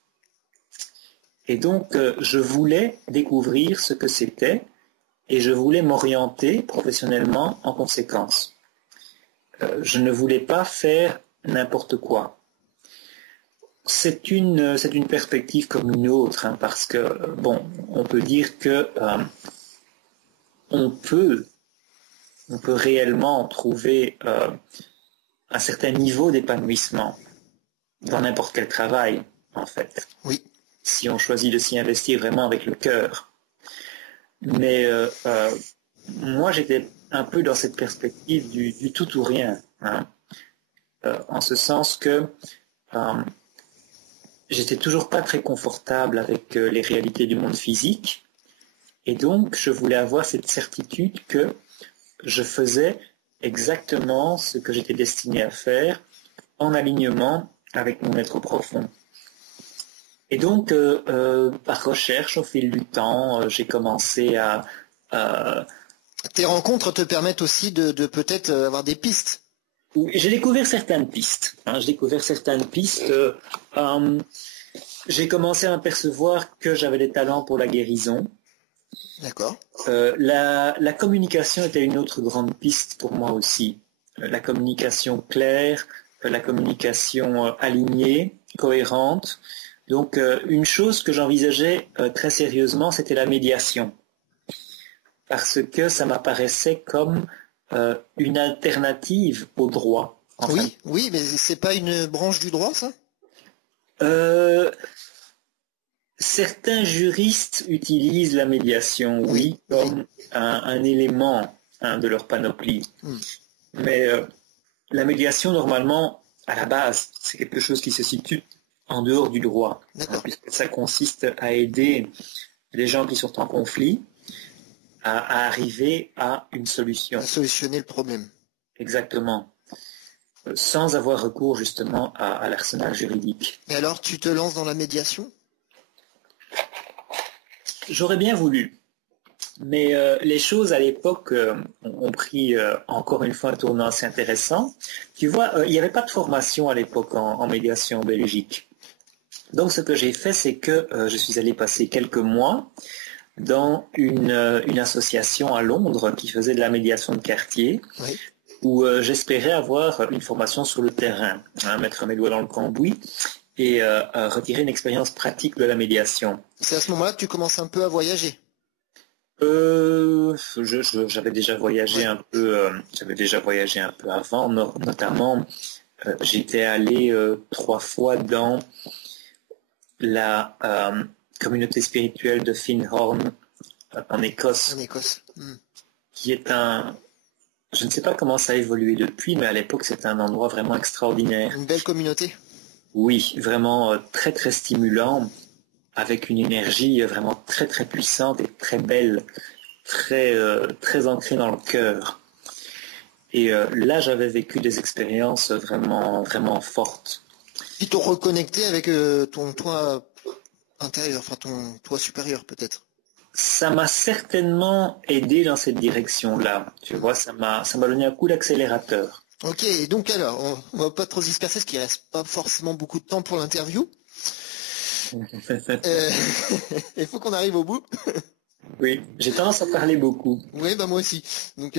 Et donc, je voulais découvrir ce que c'était et je voulais m'orienter professionnellement en conséquence. Je ne voulais pas faire n'importe quoi. C'est une perspective comme une autre, hein, parce que, on peut dire que on peut réellement trouver un certain niveau d'épanouissement dans n'importe quel travail, en fait. Oui. Si on choisit de s'y investir vraiment avec le cœur. Mais moi, j'étais un peu dans cette perspective du tout ou rien, hein, en ce sens que j'étais toujours pas très confortable avec les réalités du monde physique. Et donc, je voulais avoir cette certitude que je faisais exactement ce que j'étais destiné à faire en alignement avec mon être profond. Et donc, par recherche, au fil du temps, j'ai commencé à... Tes rencontres te permettent aussi de peut-être avoir des pistes. J'ai découvert certaines pistes. Hein, j'ai commencé à m'apercevoir que j'avais des talents pour la guérison. D'accord. La communication était une autre grande piste pour moi aussi. La communication claire, la communication alignée, cohérente. Donc, une chose que j'envisageais très sérieusement, c'était la médiation. Parce que ça m'apparaissait comme une alternative au droit. Oui, mais c'est pas une branche du droit, ça? Certains juristes utilisent la médiation, comme un élément de leur panoplie. Mais la médiation, normalement, à la base, c'est quelque chose qui se situe en dehors du droit, D'accord. puisque ça consiste à aider les gens qui sont en conflit à arriver à une solution. À solutionner le problème. Exactement. Sans avoir recours justement à l'arsenal juridique. Et alors, tu te lances dans la médiation? J'aurais bien voulu, mais les choses à l'époque ont pris encore une fois un tournant assez intéressant. Tu vois, il n'y avait pas de formation à l'époque en médiation en Belgique. Donc ce que j'ai fait, c'est que je suis allé passer quelques mois dans une association à Londres qui faisait de la médiation de quartier, Oui. où j'espérais avoir une formation sur le terrain, mettre mes doigts dans le cambouis et retirer une expérience pratique de la médiation. C'est à ce moment-là que tu commences un peu à voyager. J'avais déjà voyagé un peu, avant, notamment j'étais allé 3 fois dans la communauté spirituelle de Findhorn en Écosse. En Écosse. Qui est je ne sais pas comment ça a évolué depuis, mais à l'époque c'était un endroit vraiment extraordinaire. Une belle communauté. Oui, vraiment très très stimulant, avec une énergie vraiment très très puissante et très belle, très ancrée dans le cœur. Et là j'avais vécu des expériences vraiment vraiment fortes. Qui t'ont reconnecté avec ton toi intérieur, enfin ton toi supérieur peut-être. Ça m'a certainement aidé dans cette direction-là. Tu vois, ça m'a donné un coup d'accélérateur. Ok, et donc alors, on va pas trop se disperser parce qu'il reste pas forcément beaucoup de temps pour l'interview. Il faut qu'on arrive au bout. Oui, j'ai tendance à parler beaucoup. Oui, bah moi aussi. Donc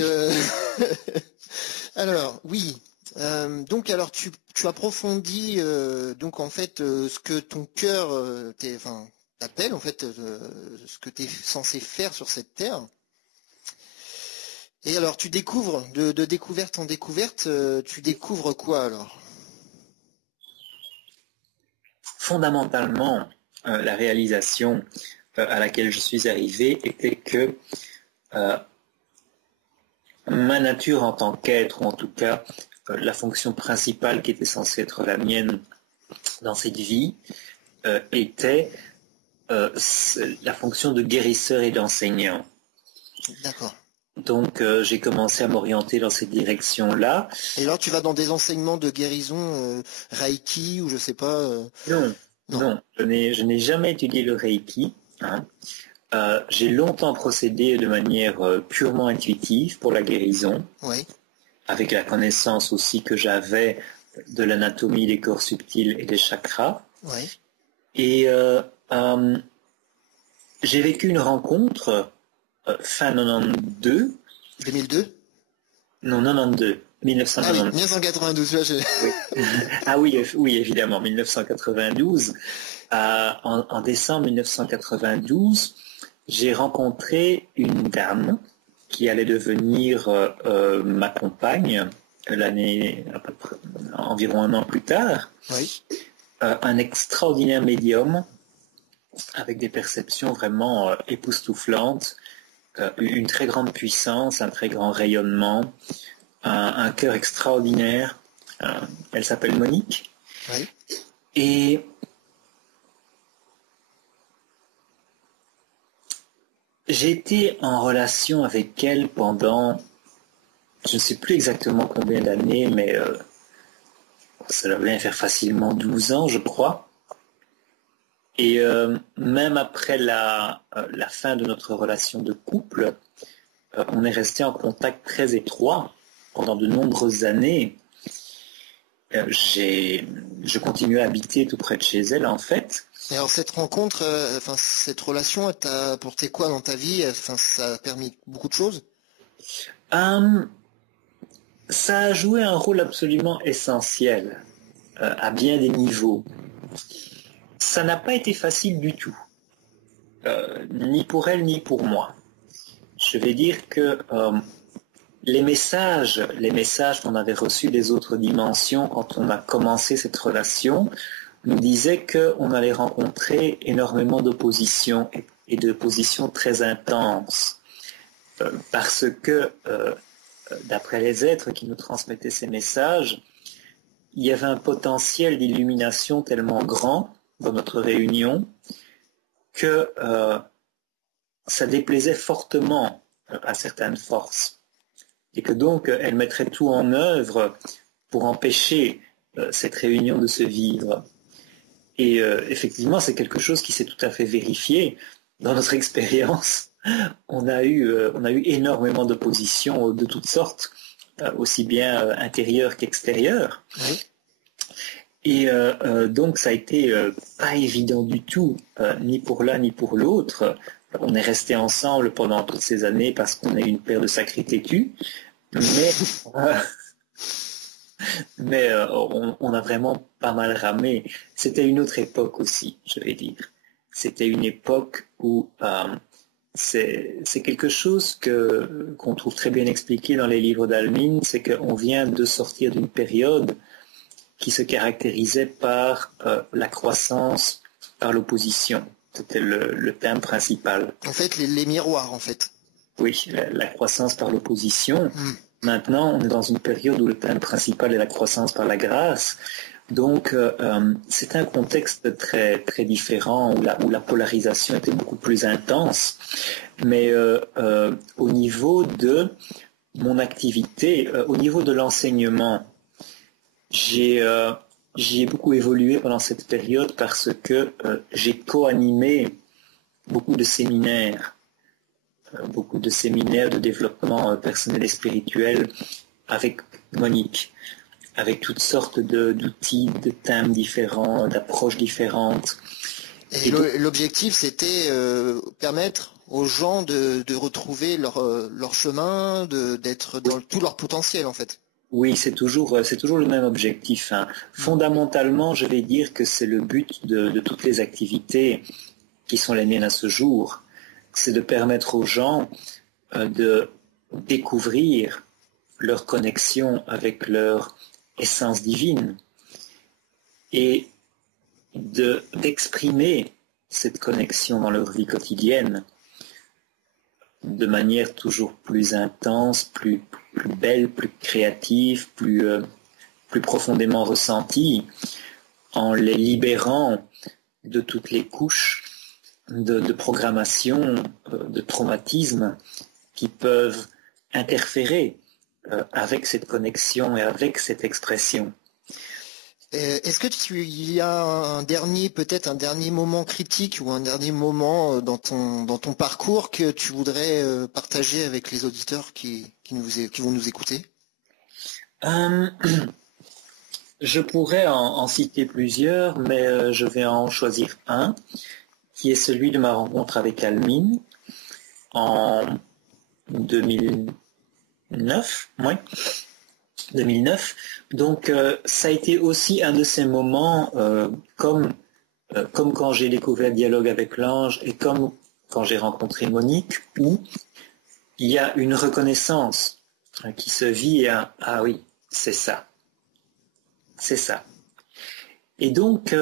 alors, oui. Donc alors tu approfondis donc en fait ce que ton cœur t'appelle en fait ce que tu es censé faire sur cette terre. Et alors tu découvres de découverte en découverte, tu découvres quoi alors? Fondamentalement, la réalisation à laquelle je suis arrivé était que ma nature en tant qu'être, ou en tout cas la fonction principale qui était censée être la mienne dans cette vie, était la fonction de guérisseur et d'enseignant. D'accord. Donc j'ai commencé à m'orienter dans cette direction-là. Et alors tu vas dans des enseignements de guérison Reiki ou je sais pas. Non, je n'ai jamais étudié le Reiki. Hein. J'ai longtemps procédé de manière purement intuitive pour la guérison, Oui. avec la connaissance aussi que j'avais de l'anatomie des corps subtils et des chakras. Oui. Et j'ai vécu une rencontre fin 92. 2002? Non, 92. 1992. Ah oui, 1992. Oui. Ah oui, oui, évidemment, 1992. En décembre 1992, j'ai rencontré une dame qui allait devenir ma compagne l'année à peu près, environ un an plus tard. Oui. Un extraordinaire médium avec des perceptions vraiment époustouflantes, une très grande puissance, un très grand rayonnement, un cœur extraordinaire. Elle s'appelle Monique. Oui. Et j'ai été en relation avec elle pendant, je ne sais plus exactement combien d'années, mais ça devait faire facilement 12 ans, je crois. Et même après la fin de notre relation de couple, on est resté en contact très étroit pendant de nombreuses années. Je continue à habiter tout près de chez elle, en fait. Et alors cette rencontre, cette relation, elle t'a apporté quoi dans ta vie? Ça a permis beaucoup de choses? Ça a joué un rôle absolument essentiel à bien des niveaux. Ça n'a pas été facile du tout, ni pour elle ni pour moi. Je vais dire que les messages qu'on avait reçus des autres dimensions quand on a commencé cette relation nous disaient qu'on allait rencontrer énormément d'opposition et d'opposition très intense. Parce que, d'après les êtres qui nous transmettaient ces messages, il y avait un potentiel d'illumination tellement grand dans notre réunion que ça déplaisait fortement à certaines forces et que donc elles mettraient tout en œuvre pour empêcher cette réunion de se vivre. Et effectivement, c'est quelque chose qui s'est tout à fait vérifié. Dans notre expérience, on a eu énormément d'opposition de toutes sortes, aussi bien intérieures qu'extérieures. Oui. Et donc, ça a été pas évident du tout, ni pour l'un ni pour l'autre. On est restés ensemble pendant toutes ces années parce qu'on est une paire de sacrés têtus. Mais on a vraiment pas mal ramé. C'était une autre époque aussi, je vais dire. C'était une époque où c'est quelque chose qu'on trouve très bien expliqué dans les livres d'Almin, c'est qu'on vient de sortir d'une période qui se caractérisait par la croissance par l'opposition. C'était le thème principal. En fait, les miroirs, en fait. Oui, la croissance par l'opposition. Maintenant, on est dans une période où le thème principal est la croissance par la grâce. Donc, c'est un contexte très, très différent où la polarisation était beaucoup plus intense. Mais au niveau de mon activité, au niveau de l'enseignement, j'ai beaucoup évolué pendant cette période parce que j'ai co-animé beaucoup de séminaires de développement personnel et spirituel avec Monique, avec toutes sortes d'outils, de thèmes différents, d'approches différentes. Et l'objectif, c'était permettre aux gens de retrouver leur chemin, d'être dans tout leur potentiel, en fait. Oui, c'est toujours le même objectif. Fondamentalement, je vais dire que c'est le but de toutes les activités qui sont les miennes à ce jour. C'est de permettre aux gens de découvrir leur connexion avec leur essence divine et d'exprimer cette connexion dans leur vie quotidienne de manière toujours plus intense, plus belle, plus créative, plus profondément ressentie, en les libérant de toutes les couches de programmation, de traumatisme qui peuvent interférer avec cette connexion et avec cette expression. Est-ce que il y a peut-être un dernier moment critique ou un dernier moment dans ton parcours que tu voudrais partager avec les auditeurs qui vont nous écouter? Je pourrais en citer plusieurs, mais je vais en choisir un, qui est celui de ma rencontre avec Almin en 2009. Oui. 2009. Donc, ça a été aussi un de ces moments, comme quand j'ai découvert le dialogue avec l'ange et comme quand j'ai rencontré Monique, où il y a une reconnaissance qui se vit à « Ah oui, c'est ça. C'est ça. » Et donc,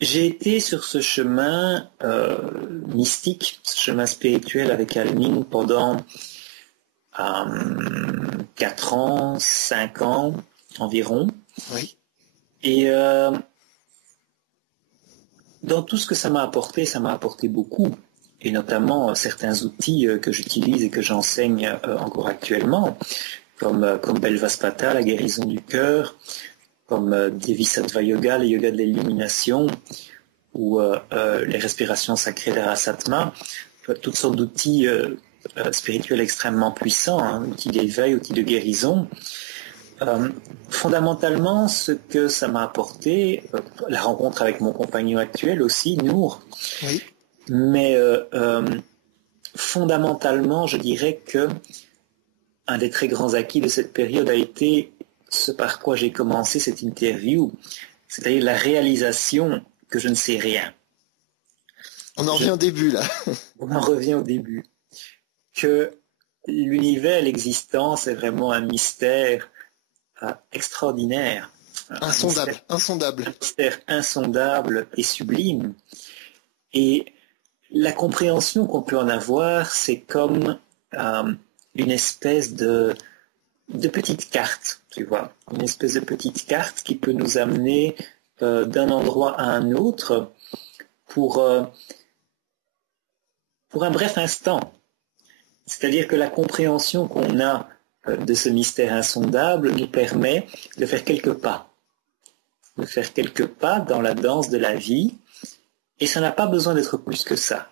j'ai été sur ce chemin mystique, ce chemin spirituel avec Almin pendant 4 ans, 5 ans environ. Oui. Et dans tout ce que ça m'a apporté beaucoup. Et notamment certains outils que j'utilise et que j'enseigne encore actuellement, comme Belvaspata, la guérison du cœur, comme Devi Sattva Yoga, le yoga de l'illumination, ou les respirations sacrées d'Arasatma, toutes sortes d'outils spirituels extrêmement puissants, outils d'éveil, outils de guérison. Fondamentalement, ce que ça m'a apporté, la rencontre avec mon compagnon actuel aussi, Nour, oui. Mais fondamentalement, je dirais que un des très grands acquis de cette période a été ce par quoi j'ai commencé cette interview, c'est-à-dire la réalisation que je ne sais rien. On en revient au début, là. On en revient au début. Que l'univers, l'existence est vraiment un mystère extraordinaire. Insondable. Un mystère insondable et sublime. Et la compréhension qu'on peut en avoir, c'est comme une espèce de de petite carte, tu vois, une espèce de petite carte qui peut nous amener d'un endroit à un autre pour un bref instant. C'est-à-dire que la compréhension qu'on a de ce mystère insondable nous permet de faire quelques pas. De faire quelques pas dans la danse de la vie, et ça n'a pas besoin d'être plus que ça.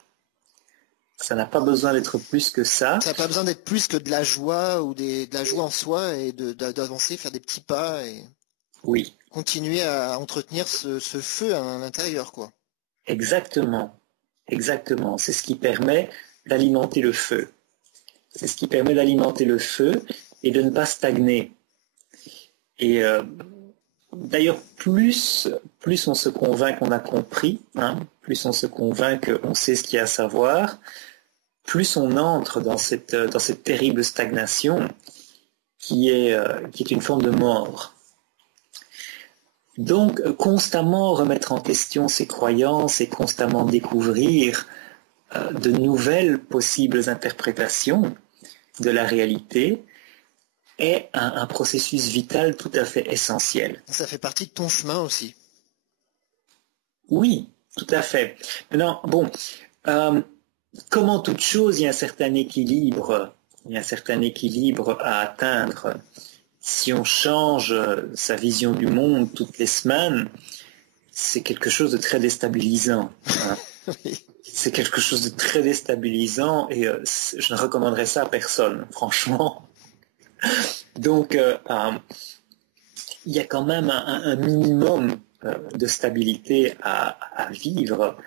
Ça n'a pas besoin d'être plus que ça. Ça n'a pas besoin d'être plus que de la joie ou de la joie en soi et d'avancer, faire des petits pas et Oui, continuer à entretenir ce feu à l'intérieur, quoi. exactement. Exactement. C'est ce qui permet d'alimenter le feu. C'est ce qui permet d'alimenter le feu et de ne pas stagner. Et d'ailleurs, plus on se convainc qu'on a compris, plus on se convainc qu'on sait ce qu'il y a à savoir, plus on entre dans cette terrible stagnation qui est une forme de mort. Donc, constamment remettre en question ses croyances et constamment découvrir de nouvelles possibles interprétations de la réalité est un processus vital tout à fait essentiel. Ça fait partie de ton chemin aussi. Oui, tout à fait. Maintenant, bon, comme en toute chose, il y a un certain équilibre à atteindre. Si on change sa vision du monde toutes les semaines, c'est quelque chose de très déstabilisant. Oui. C'est quelque chose de très déstabilisant et je ne recommanderais ça à personne, franchement. Donc, il y a quand même un minimum de stabilité à vivre.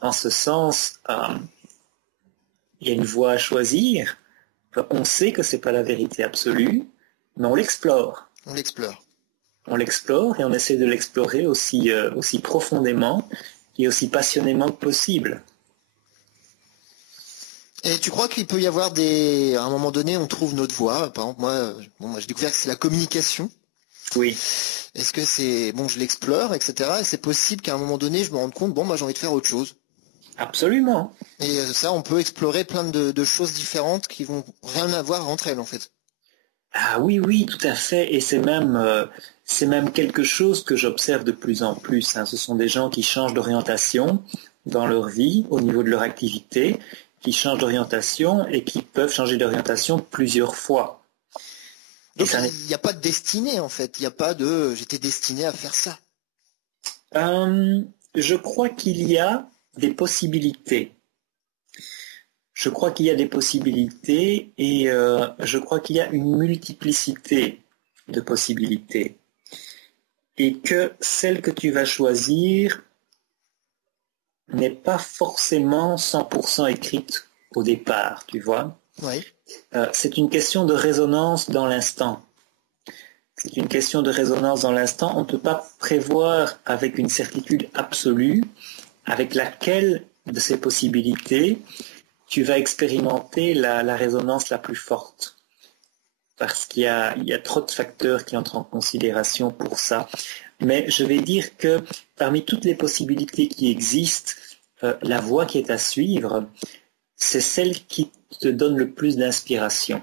En ce sens, il y a une voie à choisir. On sait que ce n'est pas la vérité absolue, mais on l'explore. On l'explore. On l'explore et on essaie de l'explorer aussi profondément et aussi passionnément que possible. Et tu crois qu'il peut y avoir à un moment donné, on trouve notre voie. Par exemple, moi j'ai découvert que c'est la communication. Oui. Est-ce que je l'explore, etc. Et c'est possible qu'à un moment donné, je me rende compte, j'ai envie de faire autre chose. Absolument. Et ça, on peut explorer plein de choses différentes qui vont rien avoir entre elles, en fait. Ah oui, tout à fait. Et c'est même quelque chose que j'observe de plus en plus. Ce sont des gens qui changent d'orientation dans leur vie, au niveau de leur activité, qui changent d'orientation et qui peuvent changer d'orientation plusieurs fois. Donc il n'y a pas de destinée, en fait. Il n'y a pas de j'étais destiné à faire ça. Je crois qu'il y a des possibilités. Je crois qu'il y a des possibilités et je crois qu'il y a une multiplicité de possibilités. Et que celle que tu vas choisir n'est pas forcément 100% écrite au départ, tu vois. Oui. C'est une question de résonance dans l'instant. C'est une question de résonance dans l'instant. On ne peut pas prévoir avec une certitude absolue avec laquelle de ces possibilités tu vas expérimenter la résonance la plus forte. Parce qu'il y a trop de facteurs qui entrent en considération pour ça. Mais je vais dire que parmi toutes les possibilités qui existent, la voie qui est à suivre, c'est celle qui te donne le plus d'inspiration.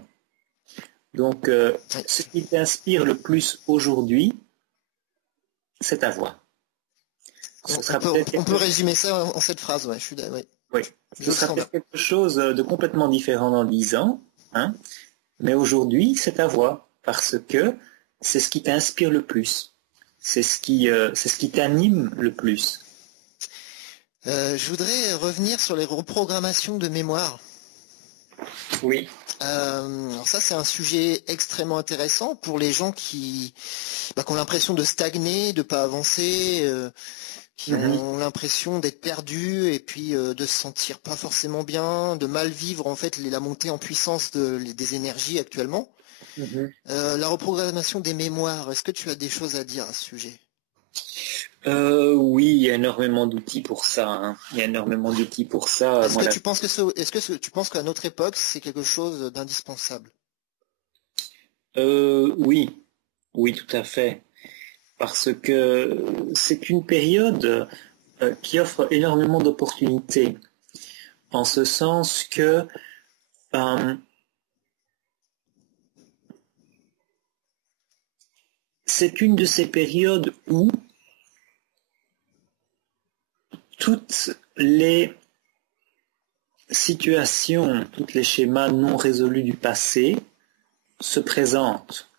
Donc, ce qui t'inspire le plus aujourd'hui, c'est ta voie. On peut résumer ça en cette phrase, ouais, je suis d'accord. Oui. Ce sera peut-être quelque chose de complètement différent dans 10 ans, mais aujourd'hui, c'est ta voie, parce que c'est ce qui t'inspire le plus. C'est ce qui t'anime le plus. Je voudrais revenir sur les reprogrammations de mémoire. Oui. Alors ça, c'est un sujet extrêmement intéressant pour les gens qui ont l'impression de stagner, de ne pas avancer, qui ont l'impression d'être perdus et puis de se sentir pas forcément bien, de mal vivre en fait la montée en puissance des énergies actuellement. La reprogrammation des mémoires, est-ce que tu as des choses à dire à ce sujet? Oui, il y a énormément d'outils pour ça. Il y a énormément d'outils pour ça. Est-ce que tu penses qu'à notre époque, c'est quelque chose d'indispensable? Oui, tout à fait. Parce que c'est une période qui offre énormément d'opportunités. En ce sens que c'est une de ces périodes où toutes les situations, tous les schémas non résolus du passé se présentent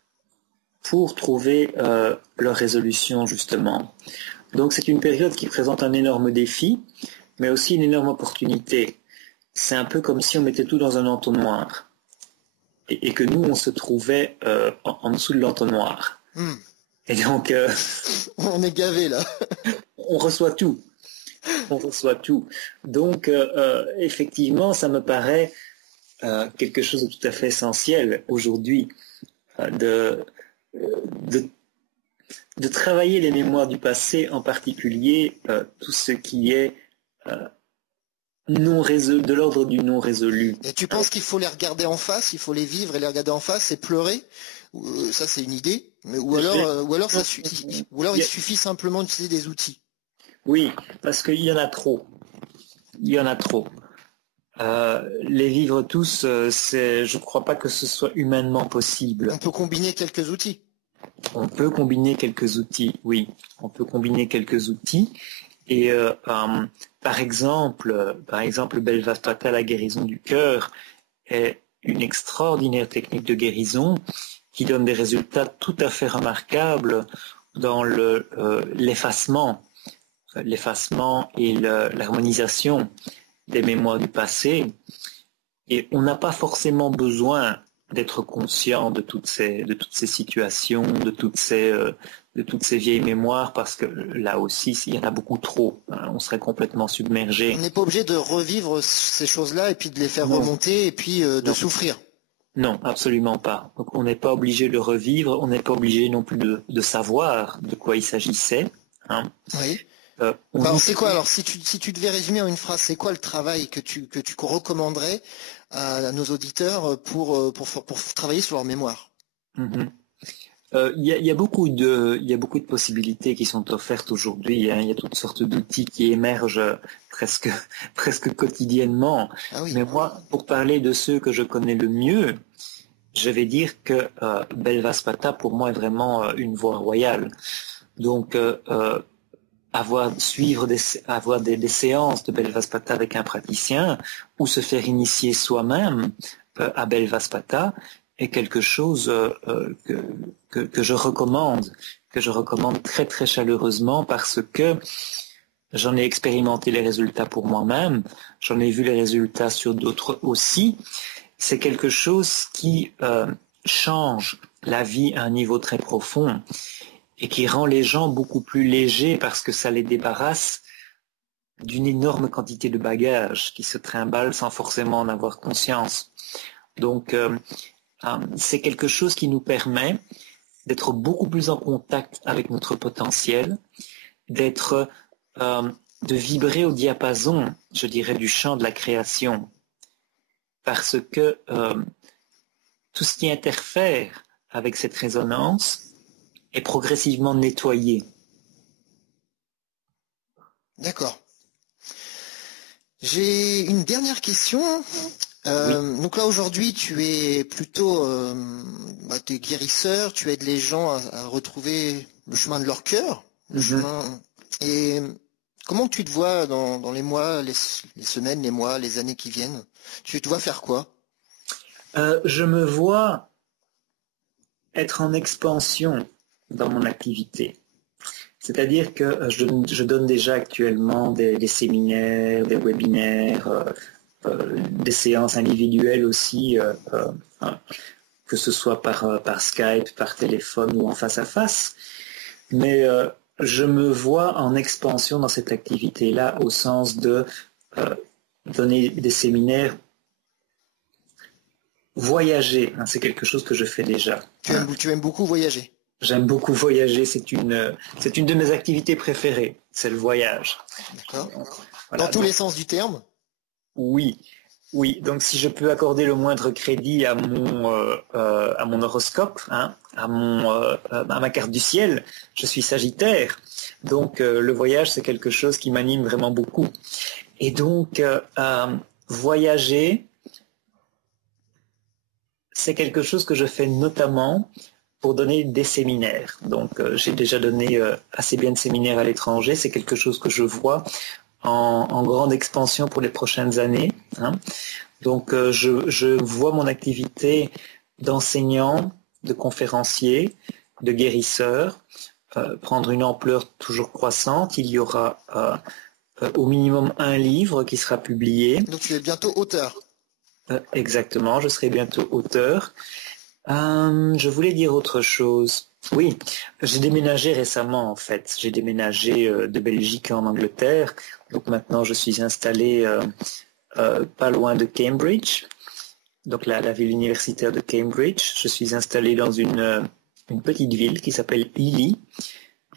pour trouver leur résolution, justement. Donc c'est une période qui présente un énorme défi, mais aussi une énorme opportunité. C'est un peu comme si on mettait tout dans un entonnoir et que nous, on se trouvait en dessous de l'entonnoir. Et donc... on est gavé là. On reçoit tout. On reçoit tout. Donc, effectivement, ça me paraît quelque chose de tout à fait essentiel aujourd'hui de travailler les mémoires du passé, en particulier tout ce qui est de l'ordre du non résolu. Et tu penses qu'il faut les regarder en face, il faut les vivre et les regarder en face et pleurer? Ça, c'est une idée. Ou alors il suffit simplement d'utiliser des outils. Oui, parce qu'il y en a trop. Il y en a trop. Les vivre tous, je ne crois pas que ce soit humainement possible. On peut combiner quelques outils. On peut combiner quelques outils, oui. On peut combiner quelques outils. Et par exemple, Belvaspata, la guérison du cœur, est une extraordinaire technique de guérison qui donne des résultats tout à fait remarquables dans l'effacement et l'harmonisation des mémoires du passé. Et on n'a pas forcément besoin d'être conscient de toutes ces situations, de toutes ces vieilles mémoires, parce que là aussi, il y en a beaucoup trop. On serait complètement submergé. On n'est pas obligé de revivre ces choses-là et puis de les faire remonter et puis de souffrir. Non, absolument pas. Donc on n'est pas obligé de revivre, on n'est pas obligé non plus de savoir de quoi il s'agissait. Hein. Oui. C'est quoi alors, si tu devais résumer en une phrase, c'est quoi le travail que tu recommanderais à nos auditeurs pour travailler sur leur mémoire? Il y a beaucoup de possibilités qui sont offertes aujourd'hui. Hein. Il y a toutes sortes d'outils qui émergent presque quotidiennement. Ah oui. Mais moi, pour parler de ceux que je connais le mieux, je vais dire que Belvaspata, pour moi, est vraiment une voie royale. Donc, avoir des séances de Belvaspata avec un praticien ou se faire initier soi-même à Belvaspata est quelque chose que je recommande très très chaleureusement, parce que j'en ai expérimenté les résultats pour moi-même, j'en ai vu les résultats sur d'autres aussi. C'est quelque chose qui change la vie à un niveau très profond et qui rend les gens beaucoup plus légers, parce que ça les débarrasse d'une énorme quantité de bagages qui se trimballent sans forcément en avoir conscience. Donc, c'est quelque chose qui nous permet d'être beaucoup plus en contact avec notre potentiel, de vibrer au diapason, je dirais, du champ de la création, parce que tout ce qui interfère avec cette résonance est progressivement nettoyé. D'accord. J'ai une dernière question. Oui. Donc là aujourd'hui tu es plutôt tu es guérisseur, tu aides les gens à retrouver le chemin de leur cœur, le chemin. Et comment tu te vois dans les mois, les semaines, les mois, les années qui viennent? Tu te vois faire quoi? Je me vois être en expansion dans mon activité. C'est-à-dire que je donne déjà actuellement des séminaires, des webinaires, des séances individuelles aussi, que ce soit par Skype, par téléphone ou en face à face. Mais je me vois en expansion dans cette activité-là, au sens de donner des séminaires, voyager. Hein, c'est quelque chose que je fais déjà. Tu aimes beaucoup voyager? J'aime beaucoup voyager, c'est une de mes activités préférées, c'est le voyage. D'accord. Voilà, dans tous les sens du terme? Oui. Donc si je peux accorder le moindre crédit à mon horoscope, hein, à ma carte du ciel, je suis Sagittaire. Donc le voyage, c'est quelque chose qui m'anime vraiment beaucoup. Et donc voyager, c'est quelque chose que je fais notamment pour donner des séminaires. Donc, j'ai déjà donné assez bien de séminaires à l'étranger. C'est quelque chose que je vois en grande expansion pour les prochaines années. Hein. Donc, je vois mon activité d'enseignant, de conférencier, de guérisseur prendre une ampleur toujours croissante. Il y aura au minimum un livre qui sera publié. Donc, tu es bientôt auteur. Exactement, je serai bientôt auteur. Je voulais dire autre chose. Oui, j'ai déménagé récemment en fait. J'ai déménagé de Belgique en Angleterre. Donc maintenant, je suis installé pas loin de Cambridge, donc la ville universitaire de Cambridge. Je suis installé dans une petite ville qui s'appelle Ely,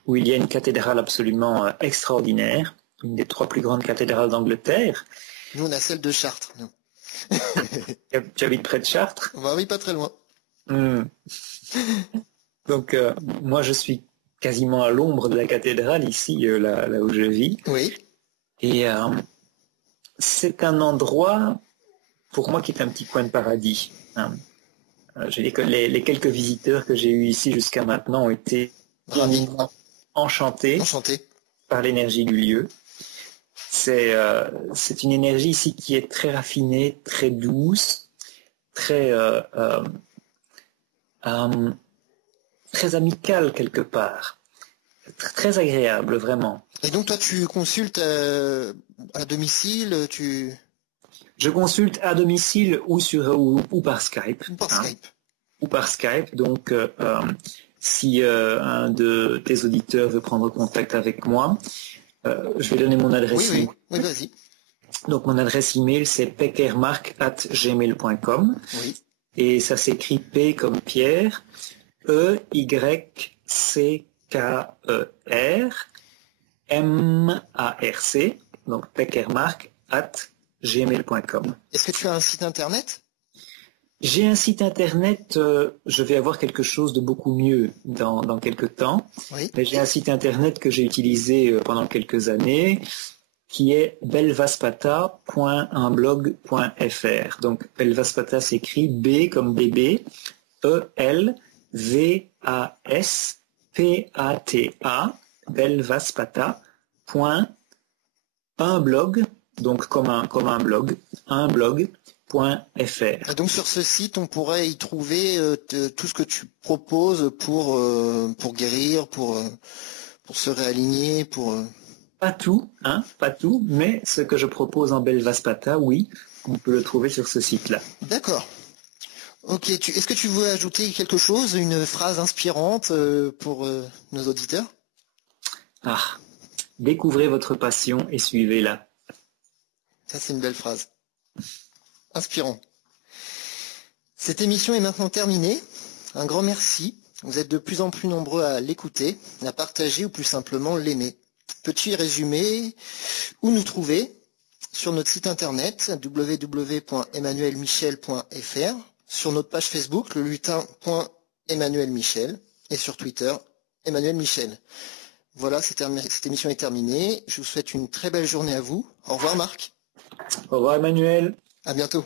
où il y a une cathédrale absolument extraordinaire, une des 3 plus grandes cathédrales d'Angleterre. Nous, on a celle de Chartres. Nous. Tu habites près de Chartres? Bah oui, pas très loin. Donc, moi, je suis quasiment à l'ombre de la cathédrale, ici, là où je vis. Oui. Et c'est un endroit, pour moi, qui est un petit coin de paradis. Hein. Je dis que les quelques visiteurs que j'ai eus ici jusqu'à maintenant ont été enchantés par l'énergie du lieu. C'est une énergie ici qui est très raffinée, très douce, très amicale quelque part, très agréable vraiment. Et donc toi tu consultes à domicile, Je consulte à domicile ou par Skype. Ou par Skype. Donc si un de tes auditeurs veut prendre contact avec moi, je vais donner mon adresse email. Oui, vas-y. Donc mon adresse email c'est pekermark@gmail.com. Oui. Et ça s'écrit P comme Pierre, EYCKER donc pekermark@gmail.com. Est-ce que tu as un site internet? J'ai un site internet, je vais avoir quelque chose de beaucoup mieux dans quelques temps. Oui. Mais j'ai un site internet que j'ai utilisé pendant quelques années qui est belvaspata.unblog.fr. Donc Belvaspata s'écrit B comme bébé, ELVASPATA, belvaspata.unblog, donc comme un blog, unblog.fr. Et donc sur ce site, on pourrait y trouver tout ce que tu proposes pour guérir, pour se réaligner, pour... Pas tout, mais ce que je propose en Belvaspata, oui, on peut le trouver sur ce site-là. D'accord. Ok, est-ce que tu veux ajouter quelque chose, une phrase inspirante pour nos auditeurs? Découvrez votre passion et suivez-la. Ça, c'est une belle phrase. Inspirant. Cette émission est maintenant terminée. Un grand merci. Vous êtes de plus en plus nombreux à l'écouter, à partager ou plus simplement l'aimer. Petit résumé, où nous trouver? Sur notre site internet www.emmanuelmichel.fr, sur notre page Facebook, le lutin.emmanuelmichel, et sur Twitter, Emmanuel Michel. Voilà, cette émission est terminée. Je vous souhaite une très belle journée à vous. Au revoir Marc. Au revoir Emmanuel. À bientôt.